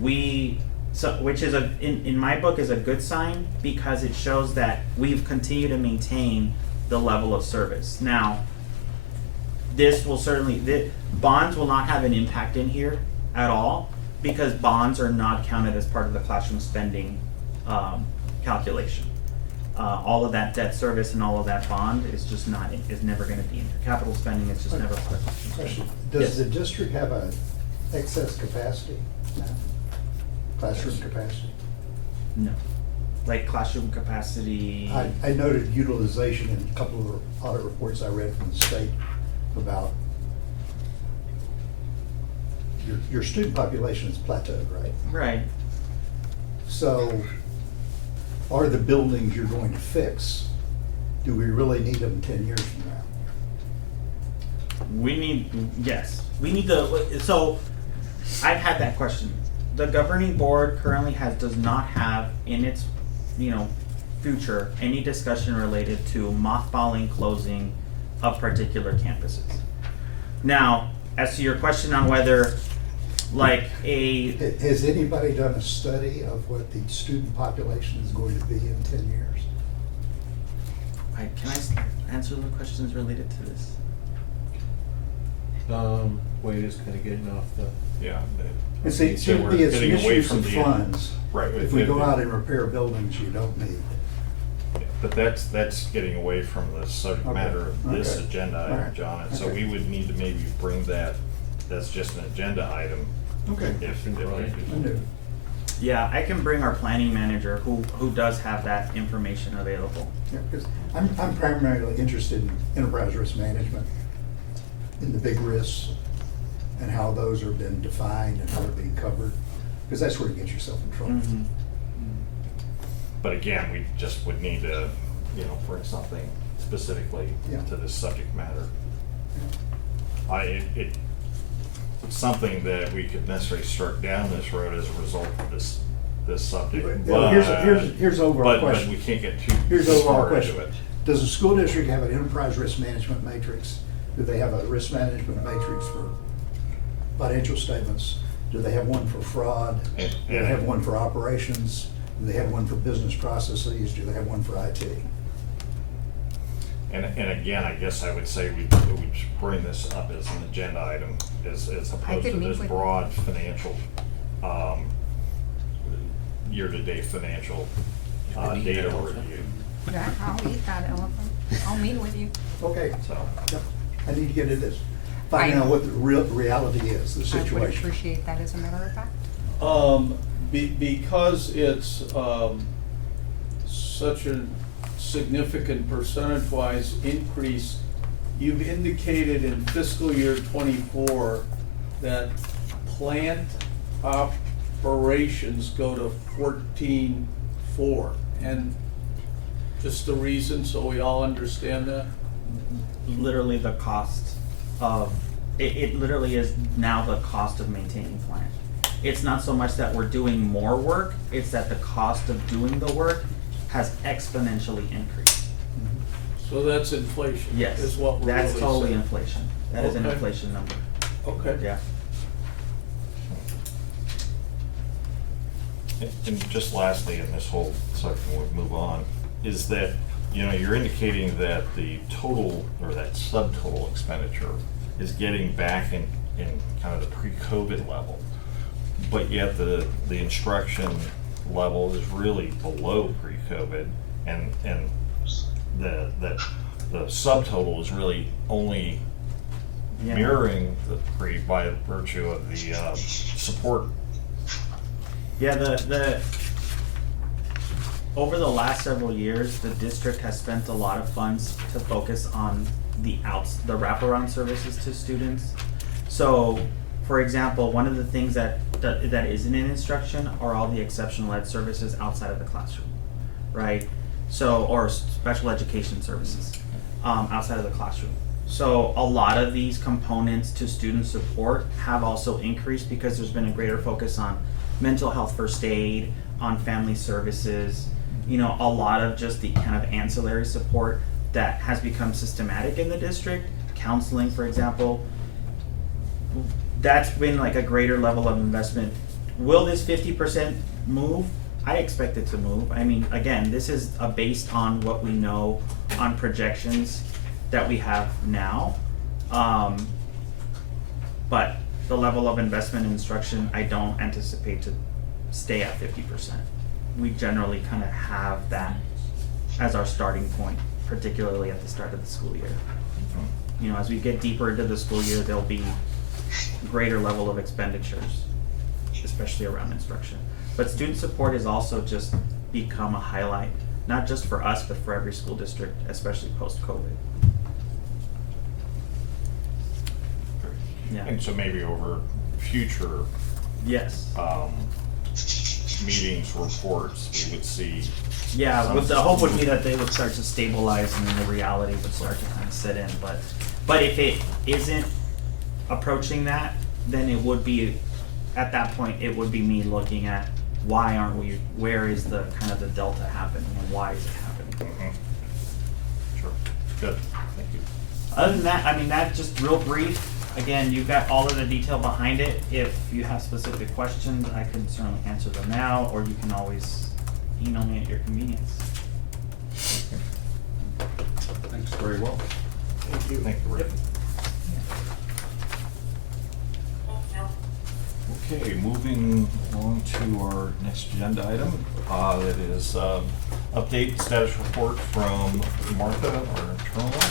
which is in my book is a good sign because it shows that we've continued to maintain the level of service. Now, this will bonds will not have an impact in here at all because bonds are not counted as part of the classroom spending calculation. All of that debt service and all of that bond is just is never gonna be in here. Capital spending is just never part of classroom Question, spending. does the district have a excess capacity now? Classroom capacity? No. Like classroom capacity. I noted utilization in a couple of audit reports I read from the state about your student population is plateaued, right? Right. So, are the buildings you're going to fix, do we really need them 10 years from now? We need so I've had that question. The governing board currently does not have in its, future any discussion related to mothballing, closing of particular campuses. Now, as to your question on whether Has anybody done a study of what the student population is going to be in 10 years? can I answer the questions related to this? Wade is kind of getting off the. Yeah. And see, So we're typically it's getting away misuse from of the- funds. Right. If we go out and repair buildings you don't need. But that's getting away from the subject Okay, matter of this okay. agenda All item, right, John, and so okay. we would need to maybe bring that, that's just an agenda item. Okay. If we Right. I knew. could. Yeah, I can bring our planning manager who does have that information available. Yeah, 'cause I'm primarily interested in enterprise risk management, in the big risks, and how those have been defined and how they're being covered, because that's where you get yourself in trouble. Mhm. But again, we just would need to, bring something specifically Yeah. to this subject matter. It's something that we could necessarily start down this road as a result of this subject. Well, here's the overall But question. we can't get too Here's the overall far into question. it. Does the school district have an enterprise risk management matrix? Do they have a risk management matrix for financial statements? Do they have one for fraud? Do they have one for operations? Do they have one for business processes? Do they have one for IT? And again, I guess I would say we bring this up as an agenda item as opposed could to meet this with- broad financial, year-to-date financial, data review. Yeah, I'll eat that elephant. I'll meet with you. Okay, So, yep. I need to get into this, finding out what the real reality is, the I would situation. appreciate that as a matter of fact. Because it's, such a significant percentage-wise increase, you've indicated in fiscal year '24 that plant operations go to 14.4. And just the reason, so we all understand that? Literally the cost of, it literally is now the cost of maintaining plant. It's not so much that we're doing more work, it's that the cost of doing the work has exponentially increased. So that's inflation, Yes, is what we're really that's totally saying. inflation. That is an Okay. inflation number, Okay. yeah. And just lastly, in this whole section, we'll move on, is that, you know, you're indicating that the total, or that subtotal expenditure is getting back in kind of the pre-COVID level, but yet the instruction level is really below pre-COVID, and the subtotal is really only Yeah. mirroring the pre by virtue of the support. Yeah, the over the last several years, the district has spent a lot of funds to focus on the wraparound services to students. So, for example, one of the things that isn't in instruction are all the exceptional ed services outside of the classroom, right? So, or special education services outside of the classroom. So a lot of these components to student support have also increased because there's been a greater focus on mental health first aid, on family services, you know, a lot of just the kind of ancillary support that has become systematic in the district, counseling, for example. That's been like a greater level of investment. Will this 50% move? I expect it to move. I mean, again, this is based on what we know on projections that we have now. But the level of investment in instruction, I don't anticipate to stay at 50%. We generally kind of have that as our starting point, particularly at the start of the school year. You know, as we get deeper into the school year, there'll be greater level of expenditures, especially around instruction. But student support has also just become a highlight, not just for us, but for every school district, especially post-COVID. Yeah. And so maybe over future Yes. Meetings, reports, we would see. Yeah, some with the hope would be that they would start to stabilize and then the reality would start to kind of set in. But if it isn't approaching that, then it would be, at that point, it would be me looking at why aren't we, where is the kind of the delta happening and why is it happening? Mhm. Sure, good, thank you. Other than that, I mean, that's just real brief. Again, you've got all of the detail behind it. If you have specific questions, I can certainly answer them now, or you can always email me at your convenience. Thanks very well. Thank you. Thank you, Rick. Thank you. Okay, moving on to our next agenda item, that is, update status report from Martha, our internal auditor.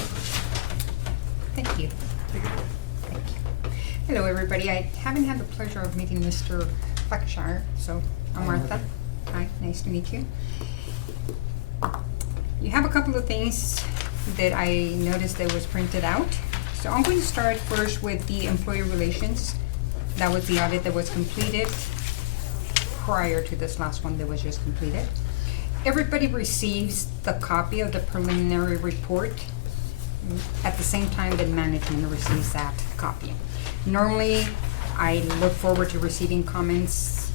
Thank you. Take it away. Thank you. Hello, everybody. I haven't had the pleasure of meeting Mr. Fleckshire, so I'm Martha. Hi, nice to meet you. You have a couple of things that I noticed that was printed out. So I'm going to start first with the employee relations. That was the audit that was completed prior to this last one that was just completed. Everybody receives the copy of the preliminary report at the same time that management receives that copy. Normally, I look forward to receiving comments,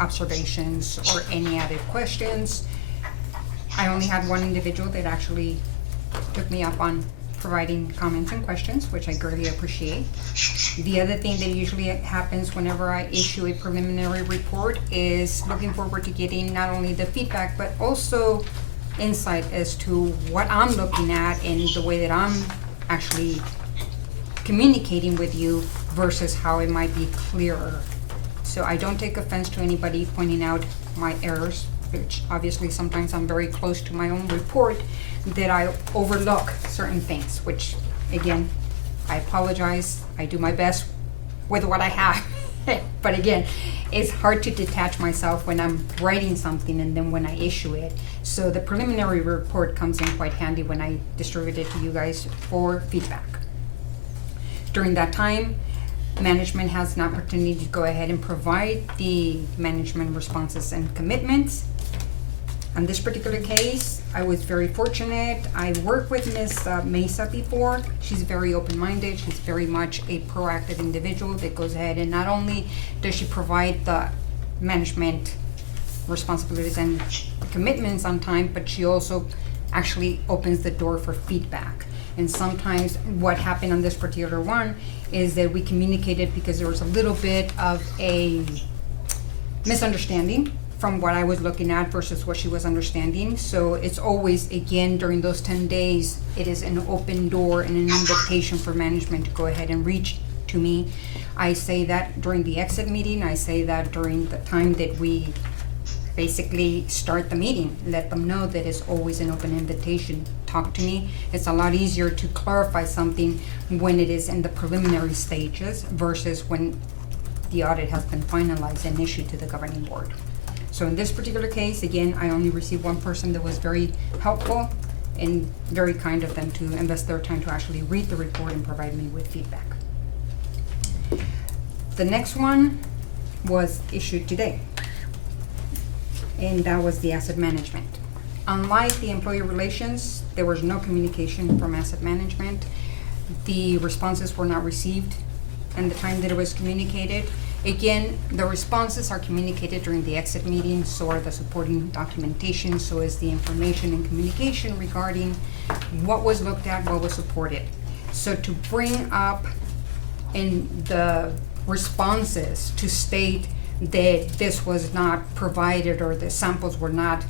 observations, or any added questions. I only had one individual that actually took me up on providing comments and questions, which I greatly appreciate. The other thing that usually happens whenever I issue a preliminary report is looking forward to getting not only the feedback, but also insight as to what I'm looking at and the way that I'm actually communicating with you versus how it might be clearer. So I don't take offense to anybody pointing out my errors, which obviously sometimes I'm very close to my own report that I overlook certain things, which again, I apologize. I do my best with what I have. But again, it's hard to detach myself when I'm writing something and then when I issue it. So the preliminary report comes in quite handy when I distribute it to you guys for feedback. During that time, management has an opportunity to go ahead and provide the management responses and commitments. On this particular case, I was very fortunate. I worked with Ms. Mesa before. She's very open-minded. She's very much a proactive individual that goes ahead and not only does she provide the management responsibilities and commitments on time, but she also actually opens the door for feedback. And sometimes what happened on this particular one is that we communicated because there was a little bit of a misunderstanding from what I was looking at versus what she was understanding. So it's always, again, during those 10 days, it is an open door and an invitation for management to go ahead and reach to me. I say that during the exit meeting. I say that during the time that we basically start the meeting. Let them know that it's always an open invitation. Talk to me. It's a lot easier to clarify something when it is in the preliminary stages versus when the audit has been finalized and issued to the governing board. So in this particular case, again, I only received one person that was very helpful and very kind of them to invest their time to actually read the report and provide me with feedback. The next one was issued today, and that was the asset management. Unlike the employee relations, there was no communication from asset management. The responses were not received in the time that it was communicated. Again, the responses are communicated during the exit meeting, so are the supporting documentation, so is the information and communication regarding what was looked at, what was supported. So to bring up in the responses to state that this was not provided or the samples were not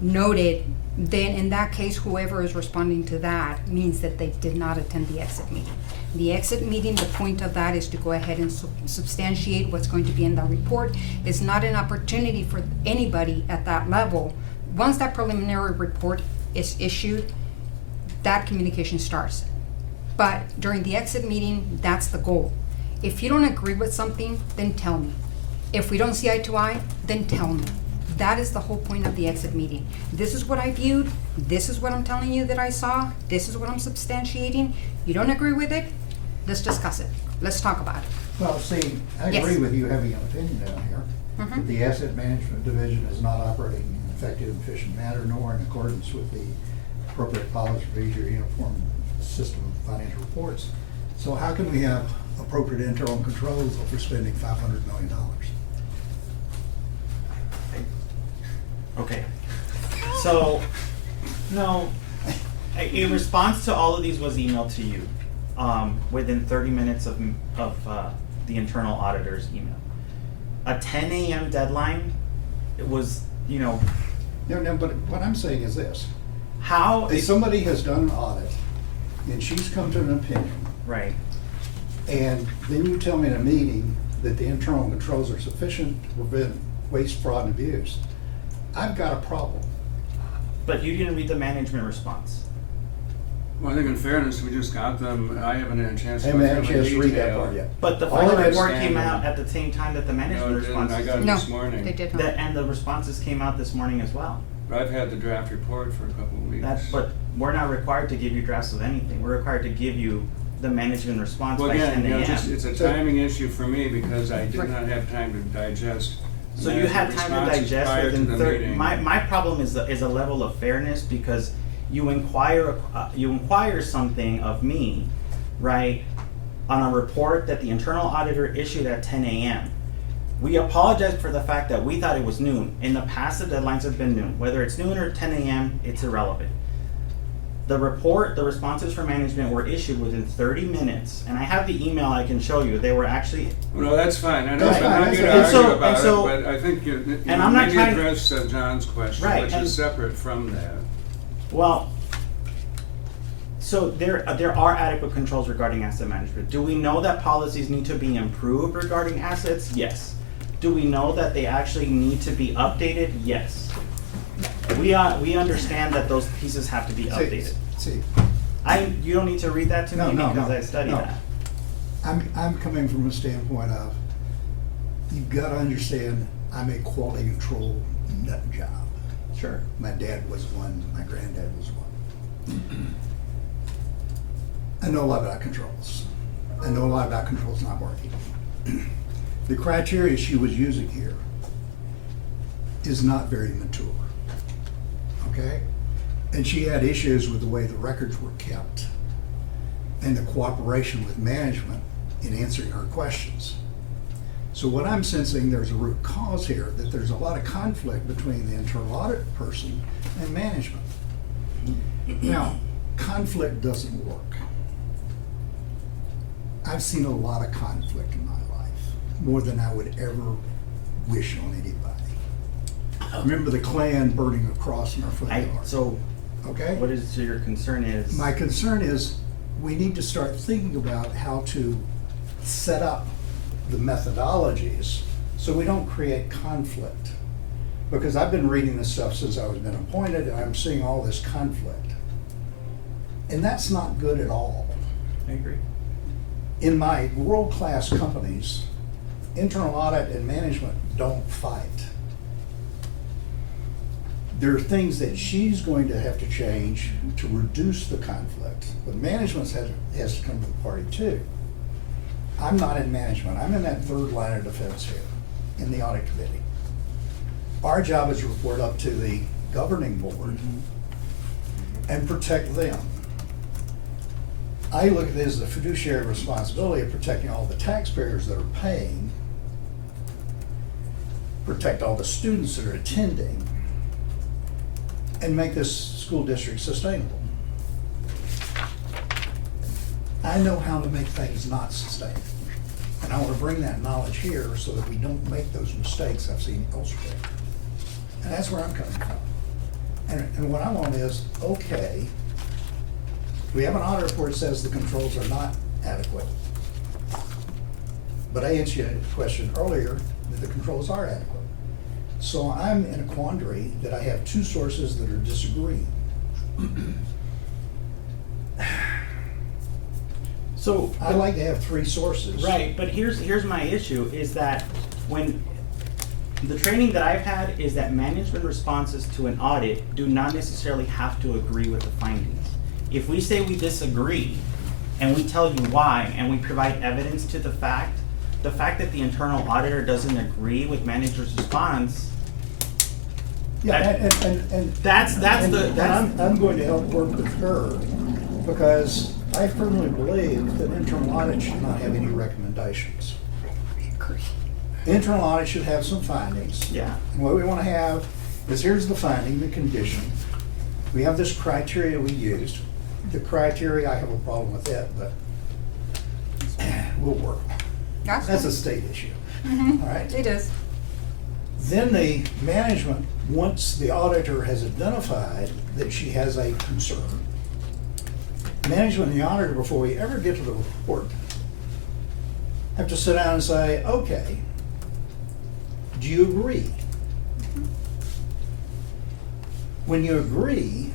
noted, then in that case, whoever is responding to that means that they did not attend the exit meeting. The exit meeting, the point of that is to go ahead and substantiate what's going to be in that report. It's not an opportunity for anybody at that level. Once that preliminary report is issued, that communication starts. But during the exit meeting, that's the goal. If you don't agree with something, then tell me. If we don't see eye to eye, then tell me. That is the whole point of the exit meeting. This is what I viewed. This is what I'm telling you that I saw. This is what I'm substantiating. You don't agree with it? Let's discuss it. Let's talk about it. Well, see, I Yes. agree with you having an opinion down here, Mhm. that the asset management division is not operating in an effective and efficient manner, nor in accordance with the appropriate policy procedure uniform system of financial reports. So how can we have appropriate internal controls if we're spending $500 million? Okay. So, no, a response to all of these was emailed to you within 30 minutes of the internal auditor's email. A 10 a.m. deadline, it was, No, but what I'm saying is this. how, If somebody has done an audit, and she's come to an opinion, right, and then you tell me in a meeting that the internal controls are sufficient to prevent waste, fraud, and abuse, I've got a problem. but you didn't read the management response. Well, I think in fairness, we just got them, I haven't had a chance I to haven't go had a through them chance in to read that detail. part yet. But the All final I report came understand- out at the same time that the No, management it didn't. responses. I got it No, this morning. they did not. And the responses came out this morning as well. I've had the draft report for a couple of weeks. But we're not required to give you drafts of anything. We're required to give you the management response Well, by again, 10 a.m. it's a timing issue for me because I did not have time to digest. So you had time to responses digest prior to within the 30. meeting. My problem is a level of fairness because you inquire something of me, right, on a report that the internal auditor issued at 10 a.m. We apologize for the fact that we thought it was noon. In the past, the deadlines have been noon. Whether it's noon or 10 a.m., it's irrelevant. The report, the responses from management were issued within 30 minutes, and I have the email I can show you. They were actually, No, that's fine. I know, That's I'm fine. not That's here to fine. argue And so- about and so- it, but I think you and I'm not maybe trying- address John's question, Right, which and- is separate from that. well, so there are adequate controls regarding asset management. Do we know that policies need to be improved regarding assets? Yes. Do we know that they actually need to be updated? Yes. We understand that those pieces have to be updated. See, You don't need to read that to me No, because no, I studied no. that. I'm coming from a standpoint of, you've gotta understand, I'm a quality control nut job. Sure. My dad was one, my granddad was one. I know a lot about controls. I know a lot about controls not working. The criteria she was using here is not very mature, okay? And she had issues with the way the records were kept and the cooperation with management in answering her questions. So what I'm sensing, there's a root cause here, that there's a lot of conflict between the internal audit person and management. Now, conflict doesn't work. I've seen a lot of conflict in my life, more than I would ever wish on anybody. Remember the Klan burning a cross in our front yard? So, Okay? what is your concern is? My concern is, we need to start thinking about how to set up the methodologies so we don't create conflict. Because I've been reading this stuff since I was been appointed, and I'm seeing all this conflict. And that's not good at all. I agree. In my world-class companies, internal audit and management don't fight. There are things that she's going to have to change to reduce the conflict, but management has to come to the party too. I'm not in management, I'm in that third line of defense here, in the audit committee. Our job is to report up to the governing board and protect them. I look at this as the fiduciary responsibility of protecting all the taxpayers that are paying, protect all the students that are attending, and make this school district sustainable. I know how to make things not sustainable. And I want to bring that knowledge here so that we don't make those mistakes I've seen elsewhere. And that's where I'm coming from. And what I want is, okay, we have an audit report that says the controls are not adequate. But I answered a question earlier that the controls are adequate. So I'm in a quandary that I have two sources that are disagreeing. So I like to have three sources. Right, but here's my issue is that when the training that I've had is that management responses to an audit do not necessarily have to agree with the findings. If we say we disagree and we tell you why and we provide evidence to the fact that the internal auditor doesn't agree with manager's response. Yeah, I'm going to help work with her because I firmly believe that internal audit should not have any recommendations. Internal audit should have some findings. Yeah. And what we want to have is here's the finding, the condition. We have this criteria we used. The criteria, I have a problem with it, but we'll work. That's a state issue. All right? It is. Then the management, once the auditor has identified that she has a concern, management and the auditor, before we ever get to the report, have to sit down and say, okay, do you agree? When you agree,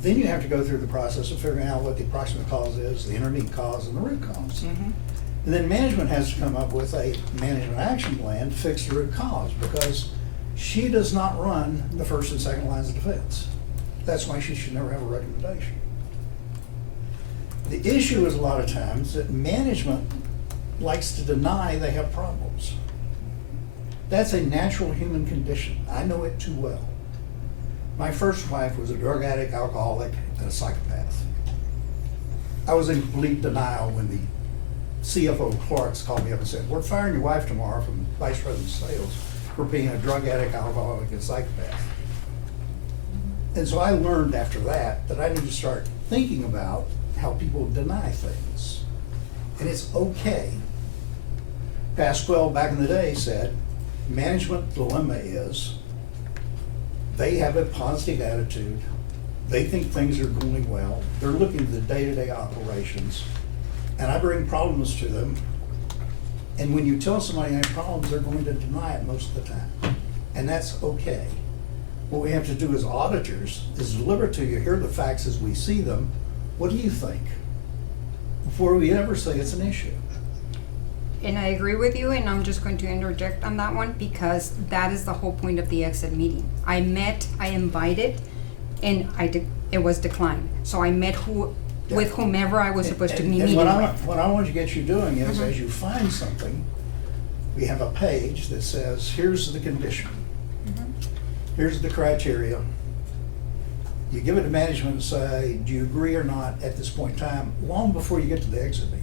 then you have to go through the process of figuring out what the approximate cause is, the intermediate cause, and the root cause. And then management has to come up with a management action plan to fix the root cause, because she does not run the first and second lines of defense. That's why she should never have a recommendation. The issue is a lot of times that management likes to deny they have problems. That's a natural human condition. I know it too well. My first wife was a drug addict, alcoholic, and a psychopath. I was in complete denial when the CFO of Clark's called me up and said, we're firing your wife tomorrow from Vice President of Sales for being a drug addict, alcoholic, and psychopath. And so I learned after that I need to start thinking about how people deny things. And it's okay. Pasquale back in the day said, management dilemma is they have a positive attitude. They think things are going well. They're looking at the day-to-day operations. And I bring problems to them. And when you tell somebody they have problems, they're going to deny it most of the time. And that's okay. What we have to do as auditors is deliver to you, here are the facts as we see them. What do you think? Before we ever say it's an issue. And I agree with you, and I'm just going to interject on that one because that is the whole point of the exit meeting. I invited, and it was declined. So I met with whomever I was supposed to be meeting And with. what I want to get you doing is, as you find something, we have a page that says, here's the condition. Here's the criteria. You give it to management and say, do you agree or not at this point in time, long before you get to the exit meeting.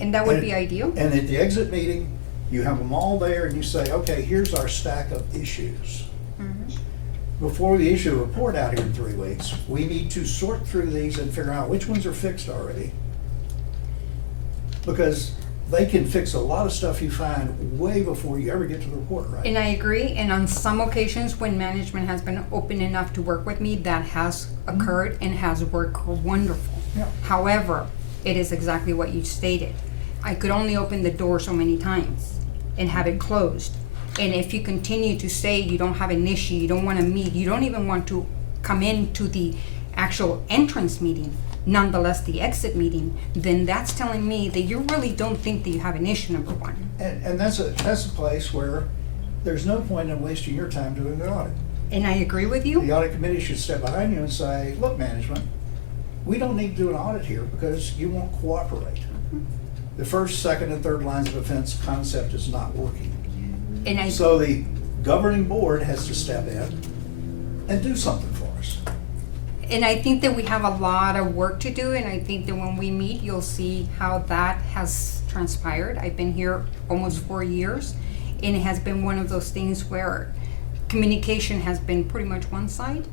And that would be ideal. And at the exit meeting, you have them all there and you say, okay, here's our stack of issues. Before we issue a report out here in 3 weeks, we need to sort through these and figure out which ones are fixed already. Because they can fix a lot of stuff you find way before you ever get to the report, right? And I agree, and on some occasions when management has been open enough to work with me, that has occurred and has worked wonderful. Yeah. However, it is exactly what you stated. I could only open the door so many times and have it closed. And if you continue to say you don't have an issue, you don't want to meet, you don't even want to come into the actual entrance meeting, nonetheless the exit meeting, then that's telling me that you really don't think that you have an issue, number one. And that's a place where there's no point in wasting your time doing the audit. And I agree with you. The audit committee should step behind you and say, look, management, we don't need to do an audit here because you won't cooperate. The first, second, and third lines of defense concept is not working. And So the governing board has to step in and do something for us. And I think that we have a lot of work to do, and I think that when we meet, you'll see how that has transpired. I've been here almost 4 years, and it has been one of those things where communication has been pretty much one side.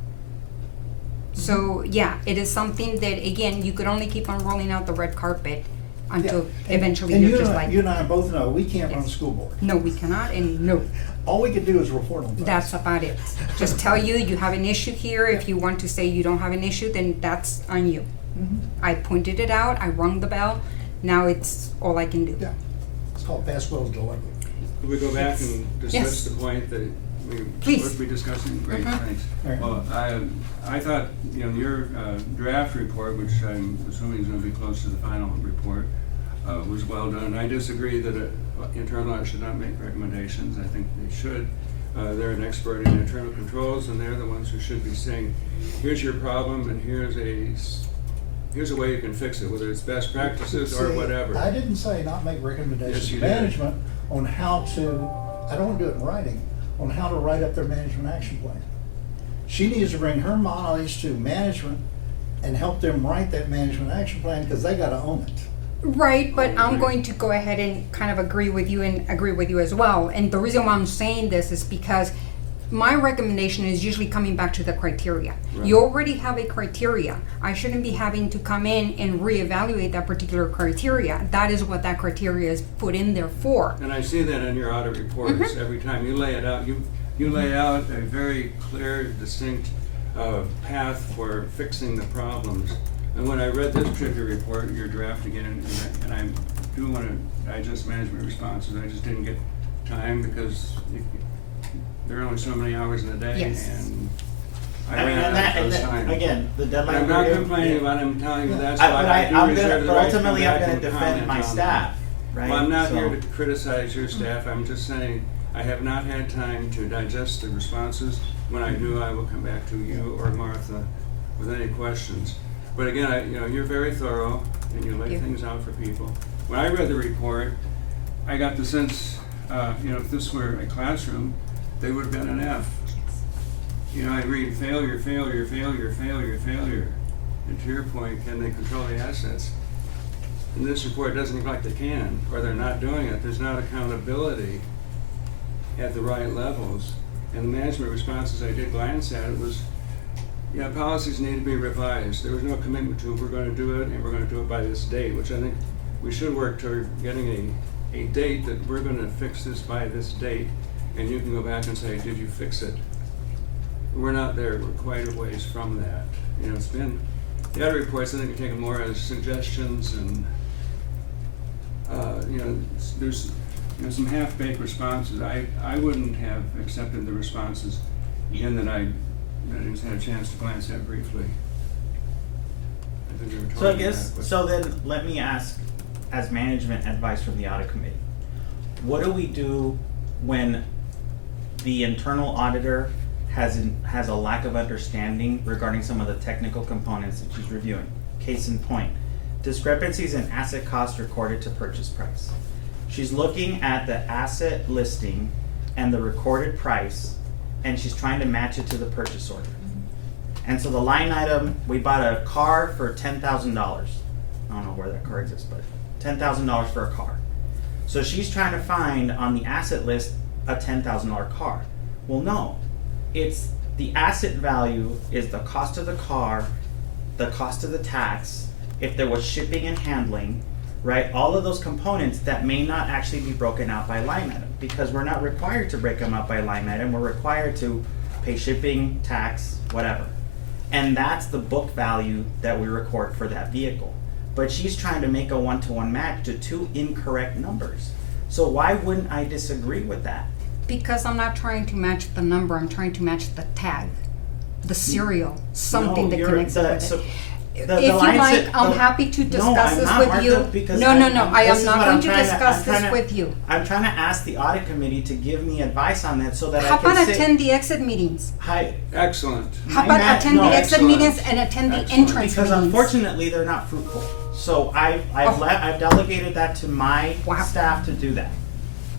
So, yeah, it is something that, again, you could only keep on rolling out the red carpet until Yeah. eventually And you're you just and I- like, you and I both know, we can't run a Yes. school board. no, we cannot, and no. All we can do is report on things. That's about it. Just tell you have an issue here. If you want to say you don't have an issue, then that's on you. I pointed it out, I rung the bell, now it's all I can do. Yeah, it's called pass well delivery. Could we go back Yes. and Yes. discuss the point that we Please. supposed to be discussing? Great, Mhm. thanks. Right. Well, I thought, your draft report, which I'm assuming is gonna be close to the final report, was well done. I disagree that internal audit should not make recommendations. I think they should. They're an expert in internal controls, and they're the ones who should be saying, here's your problem, and here's a way you can fix it, whether it's best practices or See, whatever. I didn't say not make recommendations Yes, to you did. management on how to, I don't want to do it in writing, on how to write up their management action plan. She needs to bring her knowledge to management and help them write that management action plan because they gotta own it. Right, but I'm going to go ahead and kind of agree with you and agree with you as well. And the reason why I'm saying this is because my recommendation is usually coming back to the criteria. Right. You already have a criteria. I shouldn't be having to come in and reevaluate that particular criteria. That is what that criteria is put in there for. And I see that in your audit reports, every time you lay it out, you lay out a very clear, distinct path for fixing the problems. And when I read this particular report, your draft again, and I do want to digest management responses, I just didn't get time because there are only so many hours in a day, Yes. and I I mean, ran out of those time. again, the deadline. I'm not period- complaining about it, I'm telling you that's But why I do I'm reserve gonna, the but right to come ultimately, I'm back gonna and defend comment my on staff, that. right? Well, I'm not here So- to criticize your staff, I'm just saying, I have not had time to digest the responses. When I do, I will come back to you or Martha with any questions. But again, you're very thorough, and you lay Yeah. things out for people. When I read the report, I got the sense, if this were a classroom, they would have been an F. I read failure, failure, failure, failure, failure. And to your point, can they control the assets? And this report doesn't look like they can, or they're not doing it. There's not accountability at the right levels. And the management responses I did glance at, it was, policies need to be revised. There was no commitment to, we're going to do it, and we're going to do it by this date, which I think we should work toward getting a date that we're going to fix this by this date, and you can go back and say, did you fix it? We're not there. We're quite a ways from that. It's been, the other reports I think are taken more as suggestions and, there's some half-baked responses. I wouldn't have accepted the responses again that I just had a chance to glance at briefly. I think they were So I totally guess, inadequate. so then let me ask as management advice from the audit committee. What do we do when the internal auditor has a lack of understanding regarding some of the technical components that she's reviewing? Case in point, discrepancies in asset cost recorded to purchase price. She's looking at the asset listing and the recorded price, and she's trying to match it to the purchase order. And so the line item, we bought a car for $10,000. I don't know where that car exists, but $10,000 for a car. So she's trying to find on the asset list a $10,000 car. Well, no, it's the asset value is the cost of the car, the cost of the tax, if there was shipping and handling, right? All of those components that may not actually be broken out by line item, because we're not required to break them out by line item. We're required to pay shipping, tax, whatever. And that's the book value that we record for that vehicle. But she's trying to make a one-to-one match to two incorrect numbers. So why wouldn't I disagree with that? Because I'm not trying to match the number, I'm trying to match the tag, the serial, something that connects it with it. If you like, I'm happy to discuss this with you. No, I am not going to discuss this with you. I'm trying to ask the audit committee to give me advice on that so that How I can about say. attend the exit meetings? Excellent. How about attend the exit excellent. meetings and attend the Excellent. entrance Because meetings? unfortunately, they're not fruitful. So I've delegated that to my staff to do that.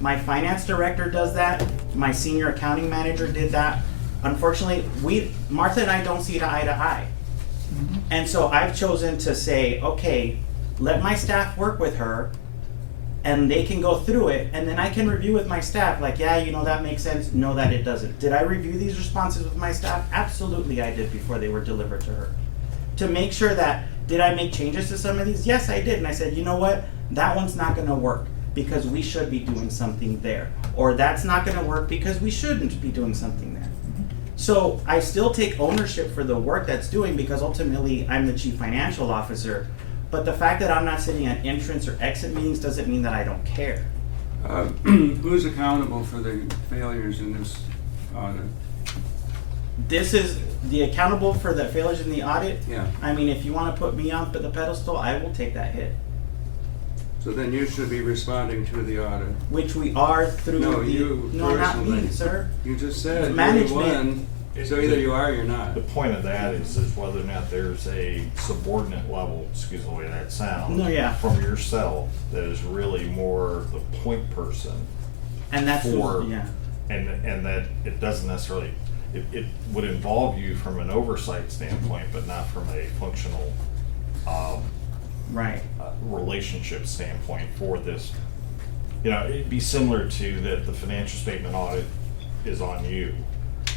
My finance director does that. My senior accounting manager did that. Unfortunately, Martha and I don't see eye to eye. And so I've chosen to say, okay, let my staff work with her and they can go through it, and then I can review with my staff, like, yeah, that makes sense, no, that it doesn't. Did I review these responses with my staff? Absolutely I did before they were delivered to her. To make sure that, did I make changes to some of these? Yes, I did. And I said, you know what? That one's not gonna work because we should be doing something there. Or that's not gonna work because we shouldn't be doing something there. So I still take ownership for the work that's doing, because ultimately I'm the chief financial officer. But the fact that I'm not sitting at entrance or exit meetings doesn't mean that I don't care. Who's accountable for the failures in this audit? This is the accountable for the failures in the audit. Yeah. I mean, if you want to put me on the pedestal, I will take that hit. So then you should be responding to the audit. Which we are through No, the. you No, not me, personally. sir. You just said It's you're management. one, so either you are or you're not. The point of that is whether or not there's a subordinate level, excuse the way that sounds. No, yeah. From yourself that is really more the point person. And that's for, yeah. And that it doesn't necessarily, it would involve you from an oversight standpoint, but not from a functional, Right. relationship standpoint for this. It'd be similar to that the financial statement audit is on you.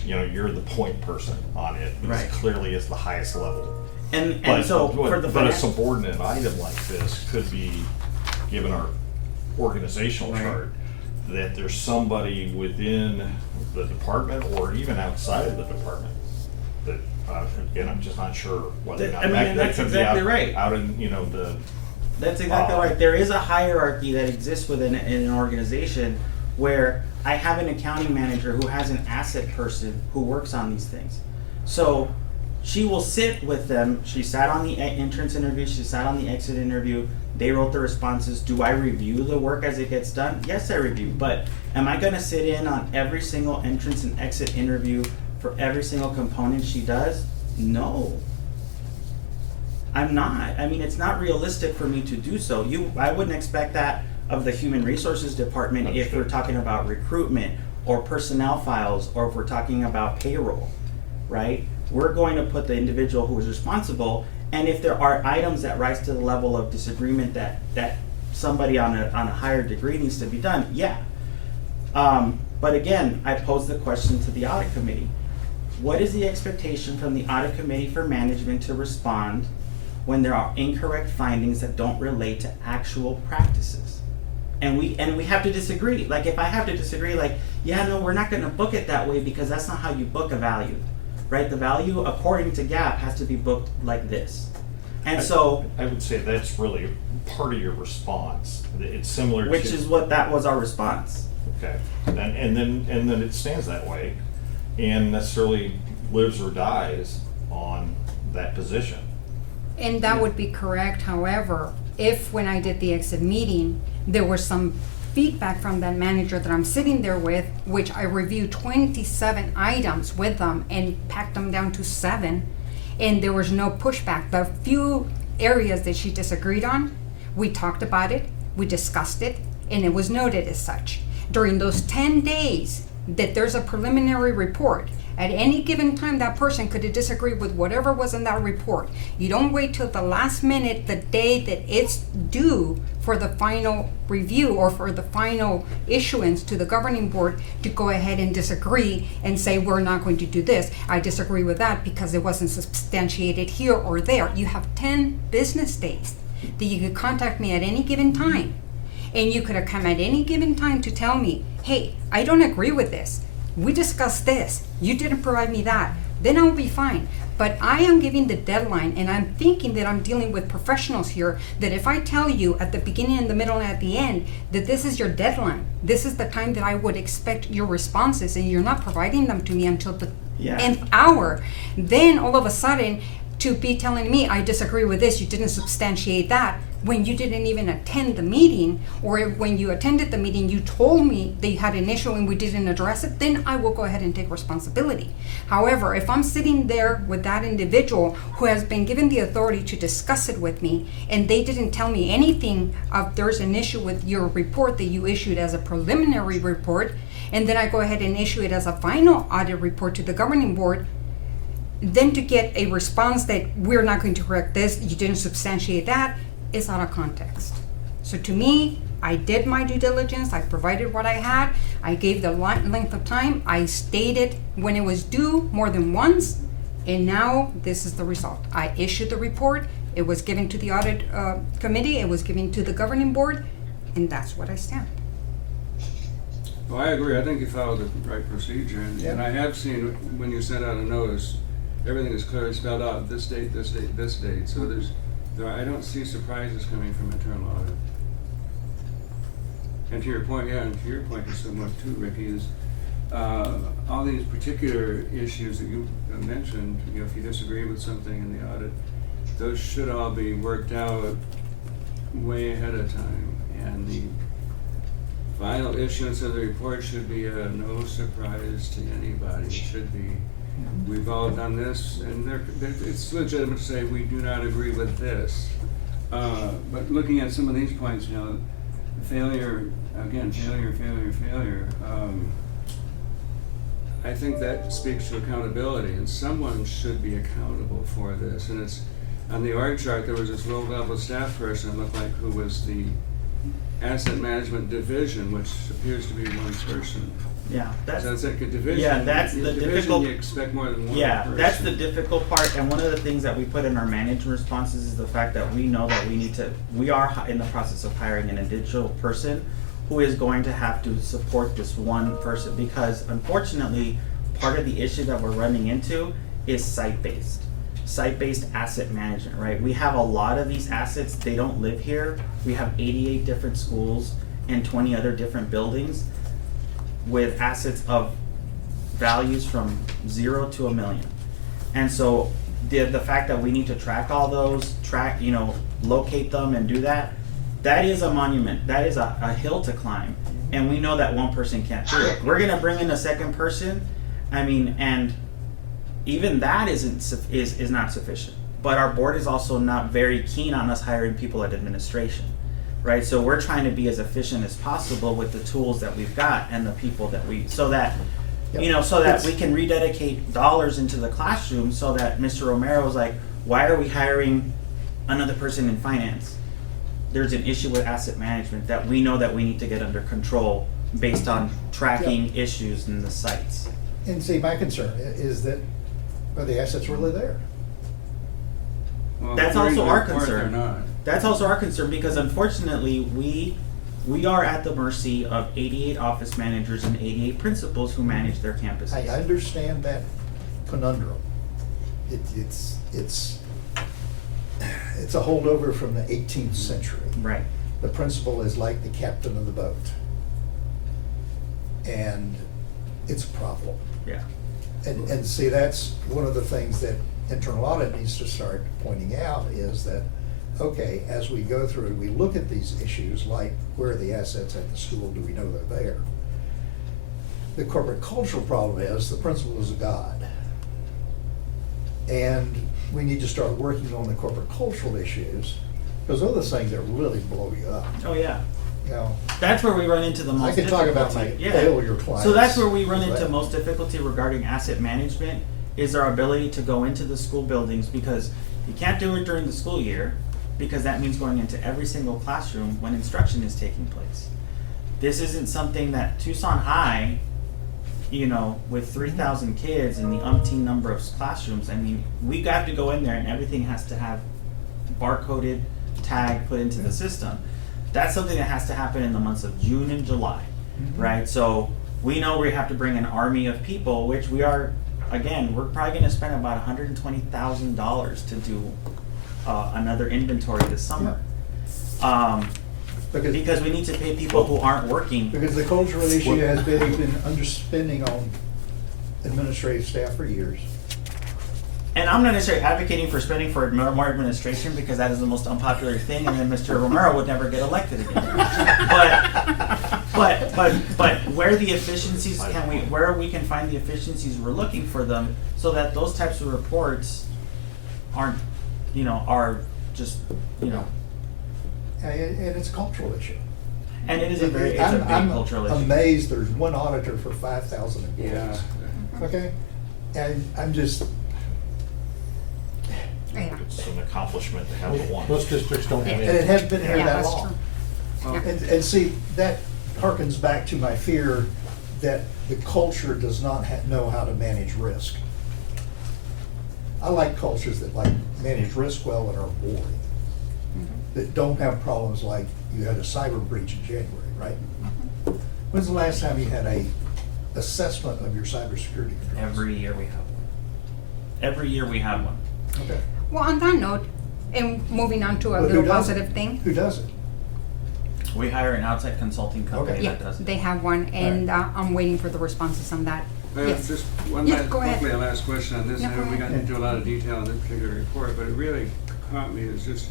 You're the point person on it, because Right. clearly it's the highest level. And But, so but, for the but a finan- subordinate item like this could be, given our organizational Right. chart, that there's somebody within the department or even outside of the department that, again, I'm just not sure whether or not I mean, that, and that that's could exactly be out, right. out in, the. That's exactly right. There is a hierarchy that exists within an organization where I have an accounting manager who has an asset person who works on these things. So she will sit with them. She sat on the entrance interview. She sat on the exit interview. They wrote the responses. Do I review the work as it gets done? Yes, I review. But am I going to sit in on every single entrance and exit interview for every single component she does? No. I'm not. I mean, it's not realistic for me to do so. I wouldn't expect that of the human resources department if we're talking about recruitment or personnel files, or if we're talking about payroll, right? We're going to put the individual who is responsible, and if there are items that rise to the level of disagreement that somebody on a higher degree needs to be done, yeah. But again, I pose the question to the audit committee. What is the expectation from the audit committee for management to respond when there are incorrect findings that don't relate to actual practices? And we have to disagree. Like, if I have to disagree, like, yeah, no, we're not gonna book it that way because that's not how you book a value, right? The value, according to GAAP, has to be booked like this. And so, I would say that's really part of your response. It's similar to. which is what that was our response. Okay, and then it stands that way, and necessarily lives or dies on that position. And that would be correct, however, if when I did the exit meeting, there was some feedback from that manager that I'm sitting there with, which I reviewed 27 items with them and packed them down to 7, and there was no pushback. The few areas that she disagreed on, we talked about it, we discussed it, and it was noted as such. During those 10 days that there's a preliminary report, at any given time, that person could disagree with whatever was in that report. You don't wait till the last minute, the day that it's due for the final review or for the final issuance to the governing board to go ahead and disagree and say, we're not going to do this. I disagree with that because it wasn't substantiated here or there. You have 10 business days that you could contact me at any given time. And you could have come at any given time to tell me, hey, I don't agree with this. We discussed this. You didn't provide me that. Then I'll be fine. But I am giving the deadline, and I'm thinking that I'm dealing with professionals here, that if I tell you at the beginning, in the middle, and at the end, that this is your deadline, this is the time that I would expect your responses, and you're not providing them to me until the nth hour, then all of a sudden, to be telling me, I disagree with this, you didn't substantiate that, when you didn't even attend the meeting, or when you attended the meeting, you told me that you had an issue and we didn't address it, then I will go ahead and take responsibility. However, if I'm sitting there with that individual who has been given the authority to discuss it with me, and they didn't tell me anything of there's an issue with your report that you issued as a preliminary report, and then I go ahead and issue it as a final audit report to the governing board, then to get a response that we're not going to correct this, you didn't substantiate that, is out of context. So to me, I did my due diligence, I provided what I had, I gave the length of time, I stated when it was due more than once, and now this is the result. I issued the report, it was given to the audit committee, it was given to the governing board, and that's what I stand. Well, I agree. I think you followed the right procedure, and I have seen when you send out a notice, everything is clearly spelled out, this date, this date, this date, so I don't see surprises coming from internal audit. And to your point, is somewhat too, Ricky, is all these particular issues that you mentioned, if you disagree with something in the audit, those should all be worked out way ahead of time. And the final issuance of the report should be no surprise to anybody. It should be, we've all done this, and it's legitimate to say we do not agree with this. But looking at some of these points, failure. I think that speaks to accountability, and someone should be accountable for this. And it's on the org chart. There was this low-level staff person, looked like, who was the asset management division, which appears to be one person. Yeah, that's so it's like a division. Yeah, that's the division, difficult. You expect more than one person. That's the difficult part. And one of the things that we put in our management responses is the fact that we know that we are in the process of hiring an additional person who is going to have to support this one person, because unfortunately, part of the issue that we're running into is site-based asset management, right? We have a lot of these assets, they don't live here. We have 88 different schools and 20 other different buildings with assets of values from 0 to $1 million. And so the fact that we need to track all those, locate them and do that is a monument. That is a hill to climb. And we know that one person can't do it. We're gonna bring in a second person, and even that is not sufficient. But our board is also not very keen on us hiring people at administration, right? So we're trying to be as efficient as possible with the tools that we've got and the people that so that we can rededicate dollars into the classroom, so that Mr. Romero's like, why are we hiring another person in finance? There's an issue with asset management that we know that we need to get under control based on tracking issues in the sites. And see, my concern is that, are the assets really there? Well, That's according also to the our report, concern. they're not. That's also our concern, because unfortunately we are at the mercy of 88 office managers and 88 principals who manage their campuses. I understand that conundrum. It's a holdover from the 18th century. Right. The principal is like the captain of the boat. And it's a problem. Yeah. And see, that's one of the things that internal audit needs to start pointing out is that, okay, as we go through, we look at these issues like where are the assets at the school, do we know they're there? The corporate cultural problem is the principal is a god. And we need to start working on the corporate cultural issues, because those are the things that really blow you up, Oh, yeah. you know? That's where we run into the most I can talk about my difficulty. Yeah. failure clients. So that's where we run into Right. most difficulty regarding asset management, is our ability to go into the school buildings, because you can't do it during the school year, because that means going into every single classroom when instruction is taking place. This isn't something that Tucson High, you know, with 3,000 kids and the umpteen number of classrooms, I mean, we got to go in there and everything has to have barcoded, tag put into the system. That's something that has to happen in the months of June and July, right? So we know we have to bring an army of people, which we are, again, we're probably gonna spend about $120,000 to do another inventory this summer. Because we need to pay people who aren't working. Because the cultural issue has been, we've been underspending on administrative staff for years. And I'm not necessarily advocating for spending for more administration, because that is the most unpopular thing, and then Mr. Romero would never get elected again. But where the efficiencies where we can find the efficiencies, we're looking for them, so that those types of reports aren't, you know, are just, you know. And it's a cultural issue. And it is a it's a big cultural issue. I'm amazed there's one auditor for 5,000 employees. Yeah. Okay? And I'm just, Yeah. It's an accomplishment to have the one. Most districts don't have and any. it hasn't been here Yeah, that that's long. true. And see, that harkens back to my fear that the culture does not know how to manage risk. I like cultures that manage risk well and are boring, that don't have problems like you had a cyber breach in January, right? When's the last time you had a assessment of your cybersecurity controls? Every year we have one. Every year we have one. Okay. Well, on that note, and moving on to a But who little does it? positive thing. Who does it? We hire an outside consulting company Okay. Yeah, that does it. they have one, and I'm waiting for the responses on that. Yes. Just one Yeah, last, go ahead. hopefully a last question on this. No, I know go we got ahead. into a lot of detail on this particular report, but it really caught me as just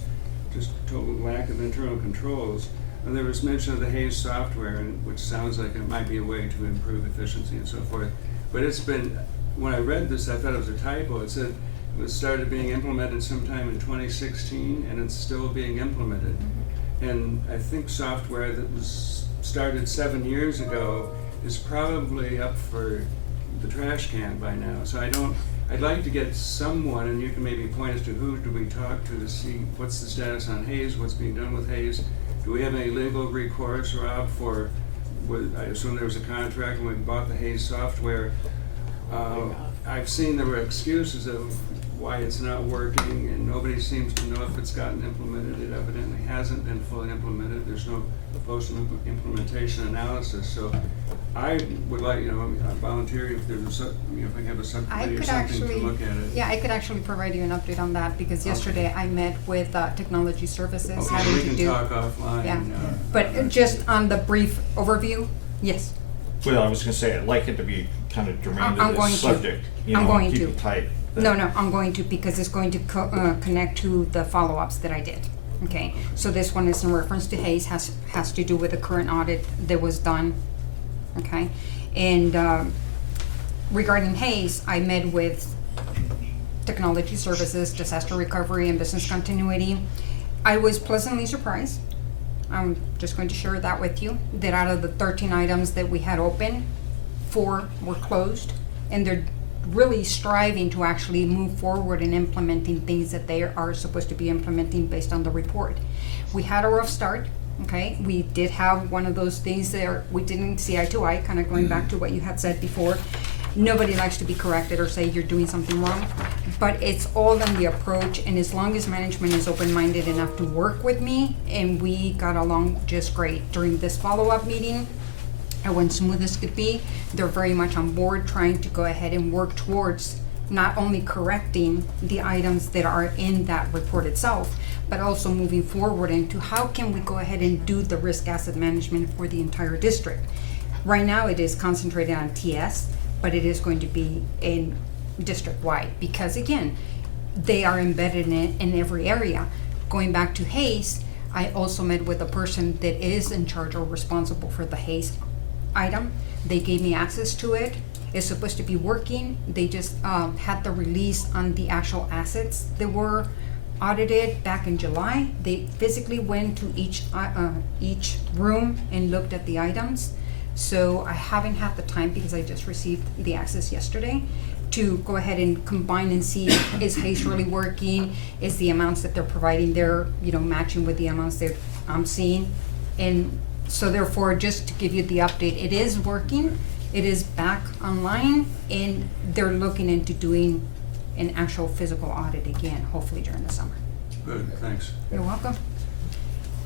total lack of internal controls. And there was mention of the Hayes software, which sounds like it might be a way to improve efficiency and so forth. But it's been, when I read this, I thought it was a typo. It said it was started being implemented sometime in 2016, and it's still being implemented. And I think software that was started 7 years ago is probably up for the trash can by now. So I'd like to get someone, and you can maybe point us to who do we talk to see what's the status on Hayes, what's being done with Hayes. Do we have any legal recourse, Rob, for, I assume there was a contract when we bought the Hayes software. I've seen there were excuses of why it's not working, and nobody seems to know if it's gotten implemented. It evidently hasn't been fully implemented. There's no post-implementation analysis. So I would like, I volunteer if there's if I have a I subcommittee or could something to actually, look at it. yeah, I could actually provide you an update on that, because yesterday I met with technology services Okay, having we to can do. talk offline. Yeah, but just on the brief overview, yes. Well, I was gonna say, I'd like it to be kind of germane I'm to going this to. subject. I'm going keep to. it tight. No, I'm going to, because it's going to connect to the follow-ups that I did. Okay, so this one is in reference to Hayes, has to do with the current audit that was done. Okay, and regarding Hayes, I met with technology services, disaster recovery, and business continuity. I was pleasantly surprised. I'm just going to share that with you, that out of the 13 items that we had open, 4 were closed, and they're really striving to actually move forward in implementing things that they are supposed to be implementing based on the report. We had a rough start, okay? We did have one of those things there, we didn't see eye to eye, kind of going back to what you had said before. Nobody likes to be corrected or say you're doing something wrong, but it's all in the approach, and as long as management is open-minded enough to work with me, and we got along just great. During this follow-up meeting, it went smooth as could be. They're very much on board, trying to go ahead and work towards not only correcting the items that are in that report itself, but also moving forward into how can we go ahead and do the risk asset management for the entire district. Right now it is concentrated on TS, but it is going to be in district-wide, because again, they are embedded in every area. Going back to Hayes, I also met with the person that is in charge or responsible for the Hayes item. They gave me access to it. It's supposed to be working. They just had the release on the actual assets that were audited back in July. They physically went to each room and looked at the items. So I haven't had the time, because I just received the access yesterday, to go ahead and combine and see, is Hayes really working? Is the amounts that they're providing there, matching with the amounts that I'm seeing? And so therefore, just to give you the update, it is working. It is back online, and they're looking into doing an actual physical audit again, hopefully during the summer. Good, thanks. You're welcome.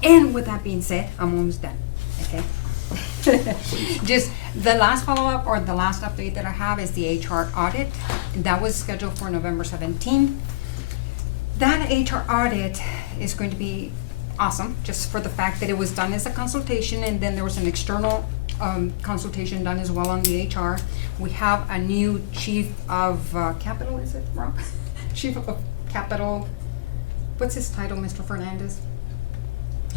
And with that being said, I'm almost done, okay? Just the last follow-up or the last update that I have is the HR audit. That was scheduled for November 17th. That HR audit is going to be awesome, just for the fact that it was done as a consultation, and then there was an external consultation done as well on the HR. We have a new chief of capital, is it, Rob? Chief of capital, what's his title, Mr. Fernandez?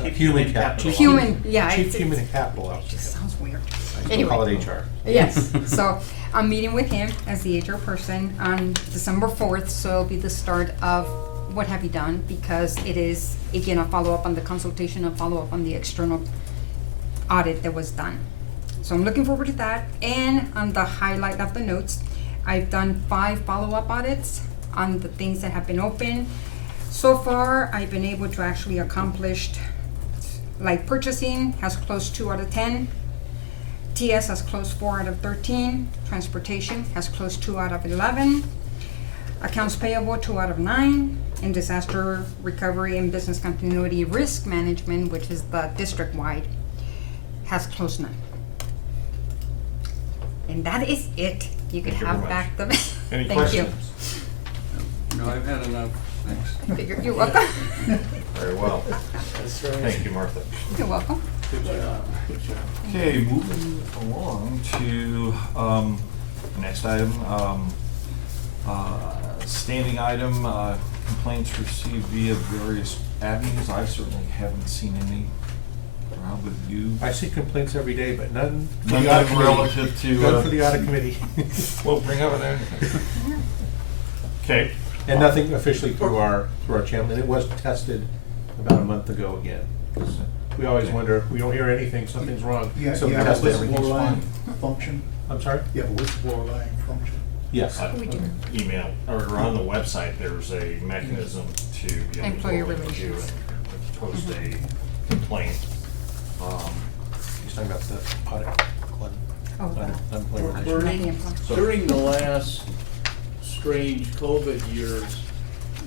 Human capital. Human, yeah. Chief it's- Human Capital It just Officer. sounds weird. I Anyway. call it HR. Yes, so I'm meeting with him as the HR person on December 4th, so it'll be the start of what have you done, because it is, again, a follow-up on the consultation, a follow-up on the external audit that was done. So I'm looking forward to that, and on the highlight of the notes, I've done 5 follow-up audits on the things that have been open. So far, I've been able to actually accomplish, like purchasing has closed 2 out of 10. TS has closed 4 out of 13. Transportation has closed 2 out of 11. Accounts payable 2 out of 9. And disaster recovery and business continuity risk management, which is the district-wide, has closed none. And that is it. You can Thank you have very back the. Any Thank you. questions? No, I've had enough, thanks. You're welcome. Very well. That's right. Thank you, Martha. You're welcome. Good job, good job. Okay, moving along to, next item, standing item, complaints received via various avenues. I certainly haven't seen any. Rob, with you? I see complaints every day, but none for None the audit committee. relative to, None for the audit committee. Well, bring up an Okay. And nothing officially through our channel, and it was tested about a month ago again. We always wonder, we don't hear anything, something's wrong. So we test it, everything's fine. Function? I'm sorry? You have a whistleblower line function? Yes. We do. Email, or on the website, there's a mechanism to be able to Employer go into relations. and post a complaint. He's talking about the audit. Oh, Unemployment relations. Bernie, So- during the last strange COVID years,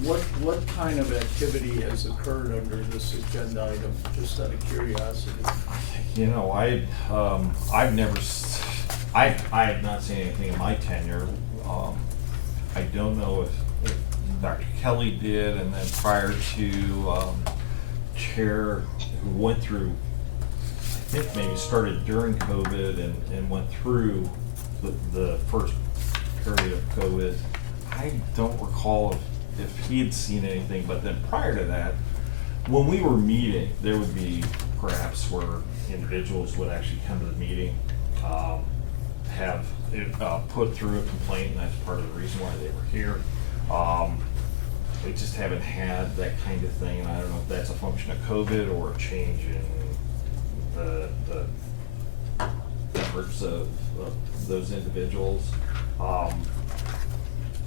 what kind of activity has occurred under this agenda item, just out of curiosity? You know, I've never, I have not seen anything in my tenure. I don't know if Dr. Kelly did, and then prior to, Chair, who went through, I think maybe started during COVID and went through the first period of COVID. I don't recall if he had seen anything, but then prior to that, when we were meeting, there would be perhaps where individuals would actually come to the meeting, have it, put through a complaint, and that's part of the reason why they were here. We just haven't had that kind of thing, and I don't know if that's a function of COVID or a change in the efforts of those individuals.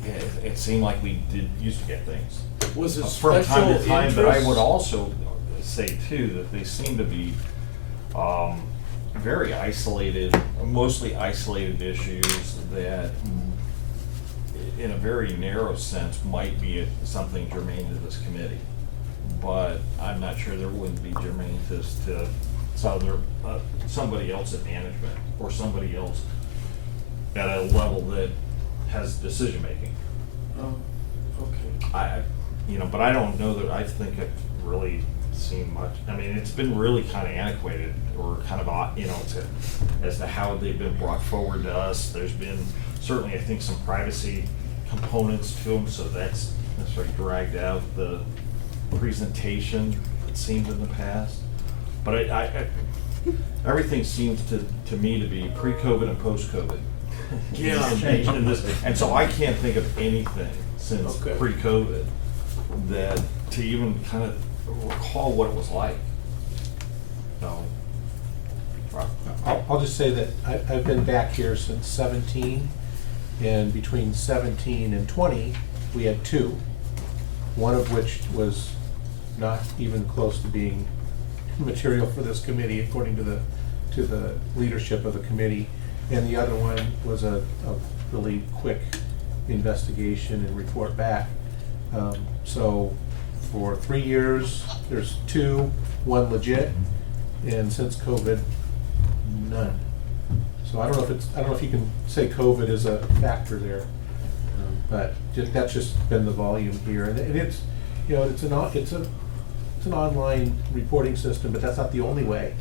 Yeah, it seemed like we used to get things. Was it From special time to time, but I would interests? also say too, that they seem to be, very isolated, mostly isolated issues that in a very narrow sense might be something germane to this committee. But I'm not sure there wouldn't be germane to somebody else in management or somebody else at a level that has decision-making. Oh, okay. But I don't know that, I think I've really seen much. I mean, it's been really kind of antiquated or kind of odd, as to how they've been brought forward to us. There's been certainly, I think, some privacy components to them, so that's necessarily dragged out the presentation, it seemed in the past. But everything seems to me to be pre-COVID and post-COVID. Yeah. And this, and so I can't think of anything since Okay. pre-COVID that to even kind of recall what it was like. So, right. I'll just say that I've been back here since 17, and between 17 and 20, we had 2, one of which was not even close to being material for this committee, according to the leadership of the committee, and the other one was a really quick investigation and report back. So for 3 years, there's 2, 1 legit, and since COVID, none. So I don't know if you can say COVID is a factor there, but that's just been the volume here, and it's, you know, it's an online reporting system, but that's not the only way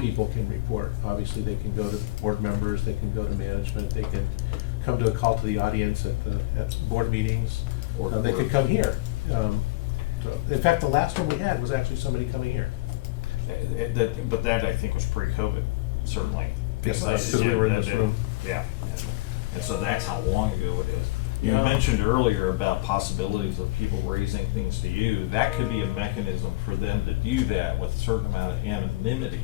people can report. Obviously, they can go to board members, they can go to management, they can come to a call to the audience at board meetings, or they could come here. In fact, the last one we had was actually somebody coming here. But that I think was pre-COVID, certainly. Because we were in this room. Yeah, and so that's how long ago it is. You Yeah. mentioned earlier about possibilities of people raising things to you. That could be a mechanism for them to do that with a certain amount of anonymity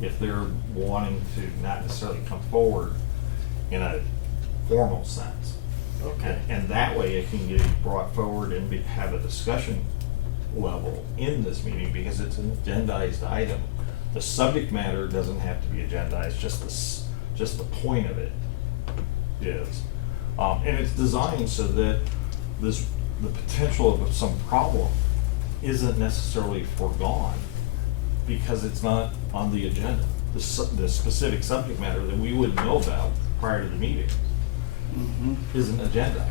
if they're wanting to not necessarily come forward in a formal sense. Okay. And that way it can get brought forward and have a discussion level in this meeting because it's an agendized item. The subject matter doesn't have to be agendized, just the point of it is. And it's designed so that the potential of some problem isn't necessarily foregone because it's not on the agenda. The specific subject matter that we wouldn't know about prior to the meeting isn't agendized.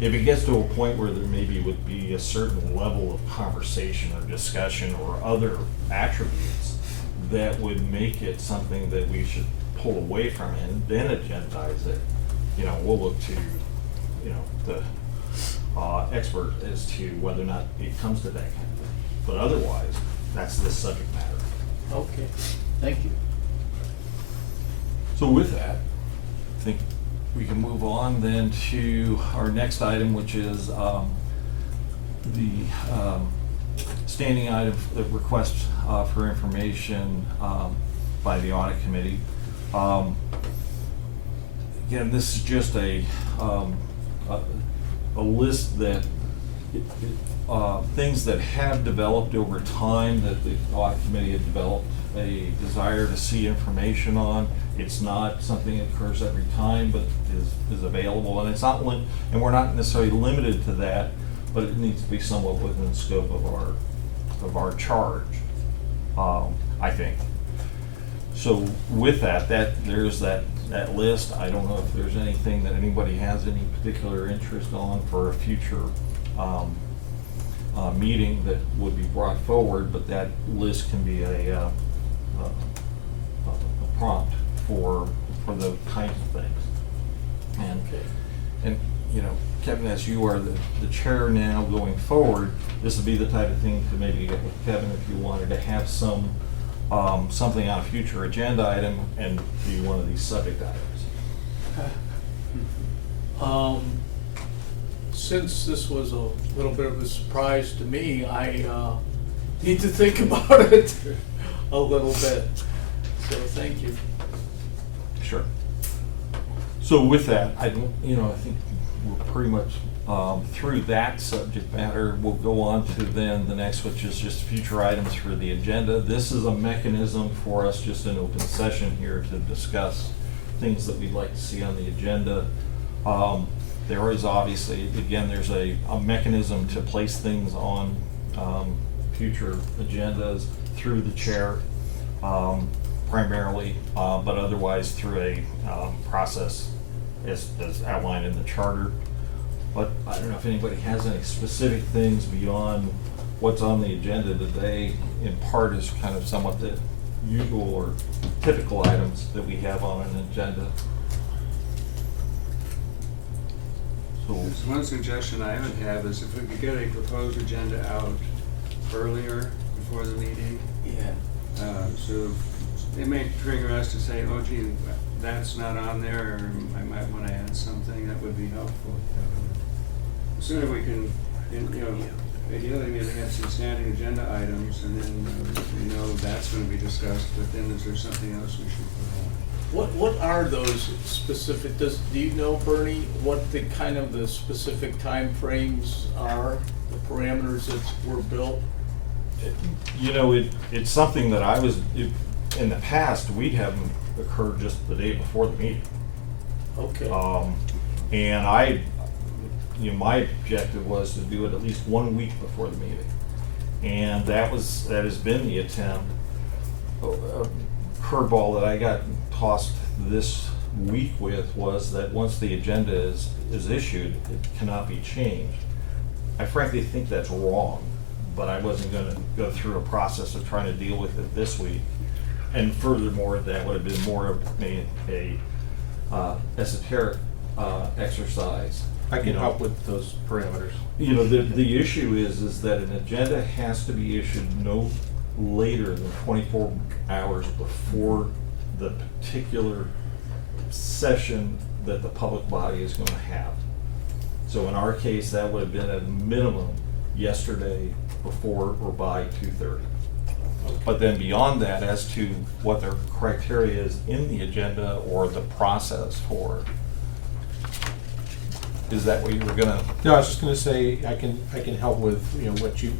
If it gets to a point where there maybe would be a certain level of conversation or discussion or other attributes that would make it something that we should pull away from and then agendize it, you know, we'll look to, you know, the expert as to whether or not it comes to that kind of thing. But otherwise, that's the subject matter. Okay, thank you. So with that, I think we can move on then to our next item, which is the standing item, the request for information by the audit committee. Again, this is just a list that things that have developed over time that the audit committee had developed a desire to see information on. It's not something that occurs every time, but is available, and it's not and we're not necessarily limited to that, but it needs to be somewhat within the scope of our charge, I think. So with that there's that list. I don't know if there's anything that anybody has any particular interest on for a future meeting that would be brought forward, but that list can be a prompt for those kinds of things. And you know, Kevin, as you are the chair now going forward, this would be the type of thing to maybe get with Kevin if you wanted to have some something on a future agenda item and be one of these subject items. Since this was a little bit of a surprise to me, I need to think about it a little bit. So thank you. Sure. So with that, I think we're pretty much through that subject matter. We'll go on to then the next, which is just future items for the agenda. This is a mechanism for us just in open session here to discuss things that we'd like to see on the agenda. There is obviously, again, there's a mechanism to place things on future agendas through the chair primarily, but otherwise through a process as outlined in the charter. But I don't know if anybody has any specific things beyond what's on the agenda today, in part is kind of somewhat the usual or typical items that we have on an agenda. So, There's one suggestion I would have is if we could get a proposed agenda out earlier before the meeting. Yeah. So it may trigger us to say, oh gee, that's not on there, or I might want to add something, that would be helpful. The sooner we can, ideally maybe have some standing agenda items, and then we know that's going to be discussed, but then is there something else we should put on? What are those specific, do you know, Bernie, what the kind of the specific timeframes are, the parameters that were built? it's something that in the past, we'd have them occur just the day before the meeting. Okay. And my objective was to do it at least 1 week before the meeting. And that has been the attempt. A curveball that I got tossed this week with was that once the agenda is issued, it cannot be changed. I frankly think that's wrong, but I wasn't gonna go through a process of trying to deal with it this week. And furthermore, that would have been more of a esoteric exercise. I can help with those parameters. The issue is that an agenda has to be issued no later than 24 hours before the particular session that the public body is going to have. So in our case, that would have been at minimum yesterday before or by 2:30. But then beyond that, as to what their criteria is in the agenda or the process for it. Is that what you were gonna? No, I was just gonna say, I can help with,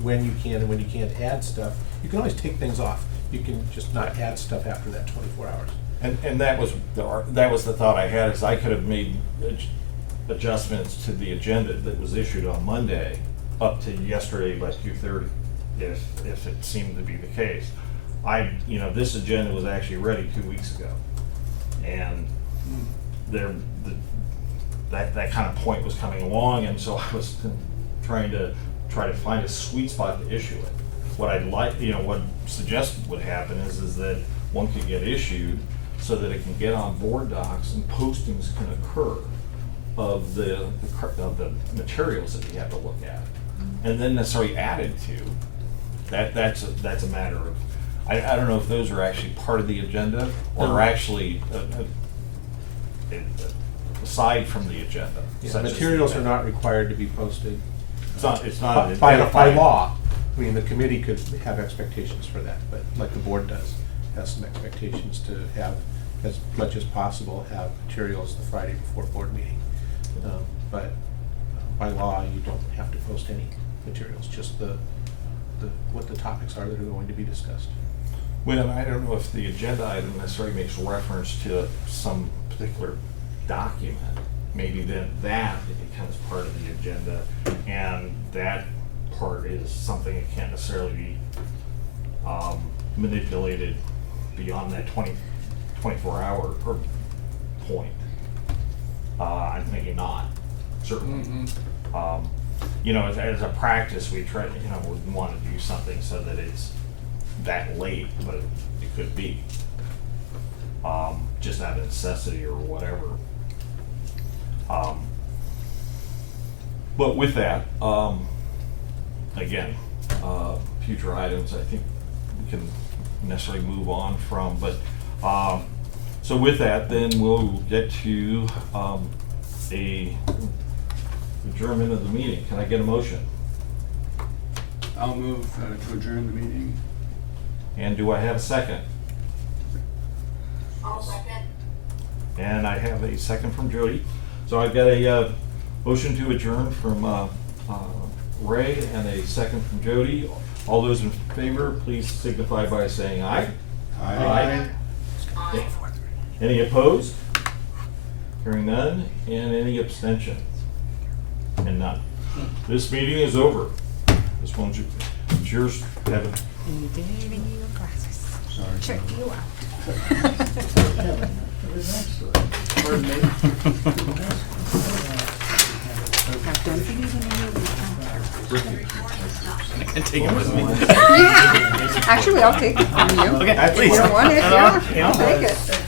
when you can and when you can't add stuff. You can always take things off. You can just not add stuff after that 24 hours. And that was the thought I had, is I could have made adjustments to the agenda that was issued on Monday up to yesterday by 2:30, if it seemed to be the case. This agenda was actually ready 2 weeks ago, and that kind of point was coming along, and so I was trying to find a sweet spot to issue it. What I'd like, what suggested would happen is that one could get issued so that it can get on board docs and postings can occur of the materials that you have to look at, and then necessarily added to. That's a matter of, I don't know if those are actually part of the agenda or are actually aside from the agenda. Yeah, materials are not required to be posted. It's not. By law. I mean, the committee could have expectations for that, but like the board has some expectations to have, as much as possible, have materials the Friday before board meeting. But by law, you don't have to post any materials, just what the topics are that are going to be discussed. Well, I don't know if the agenda item necessarily makes reference to some particular document. Maybe then that becomes part of the agenda, and that part is something that can't necessarily be manipulated beyond that 24-hour point. I'm thinking not, certainly. Mm-hmm. As a practice, we try, would want to do something so that it's that late, but it could be just out of necessity or whatever. But with that, again, future items, I think we can necessarily move on from, but, so with that, then we'll get to, a adjournment of the meeting. Can I get a motion? I'll move to adjourn the meeting. And do I have a second? I'll second. And I have a second from Jody. So I've got a motion to adjourn from Ray and a second from Jody. All those in favor, please signify by saying aye. Aye. Aye. Any opposed? Hearing none. And any abstentions? And none. This meeting is over. This one's yours, Kevin. And you didn't even need your glasses. Sorry. Check you out. Pardon me? Now, don't you even need your I can take it with me. Yeah. Actually, I'll take it from you. Okay, If please. you don't want it, yeah, Yeah. I'll take it.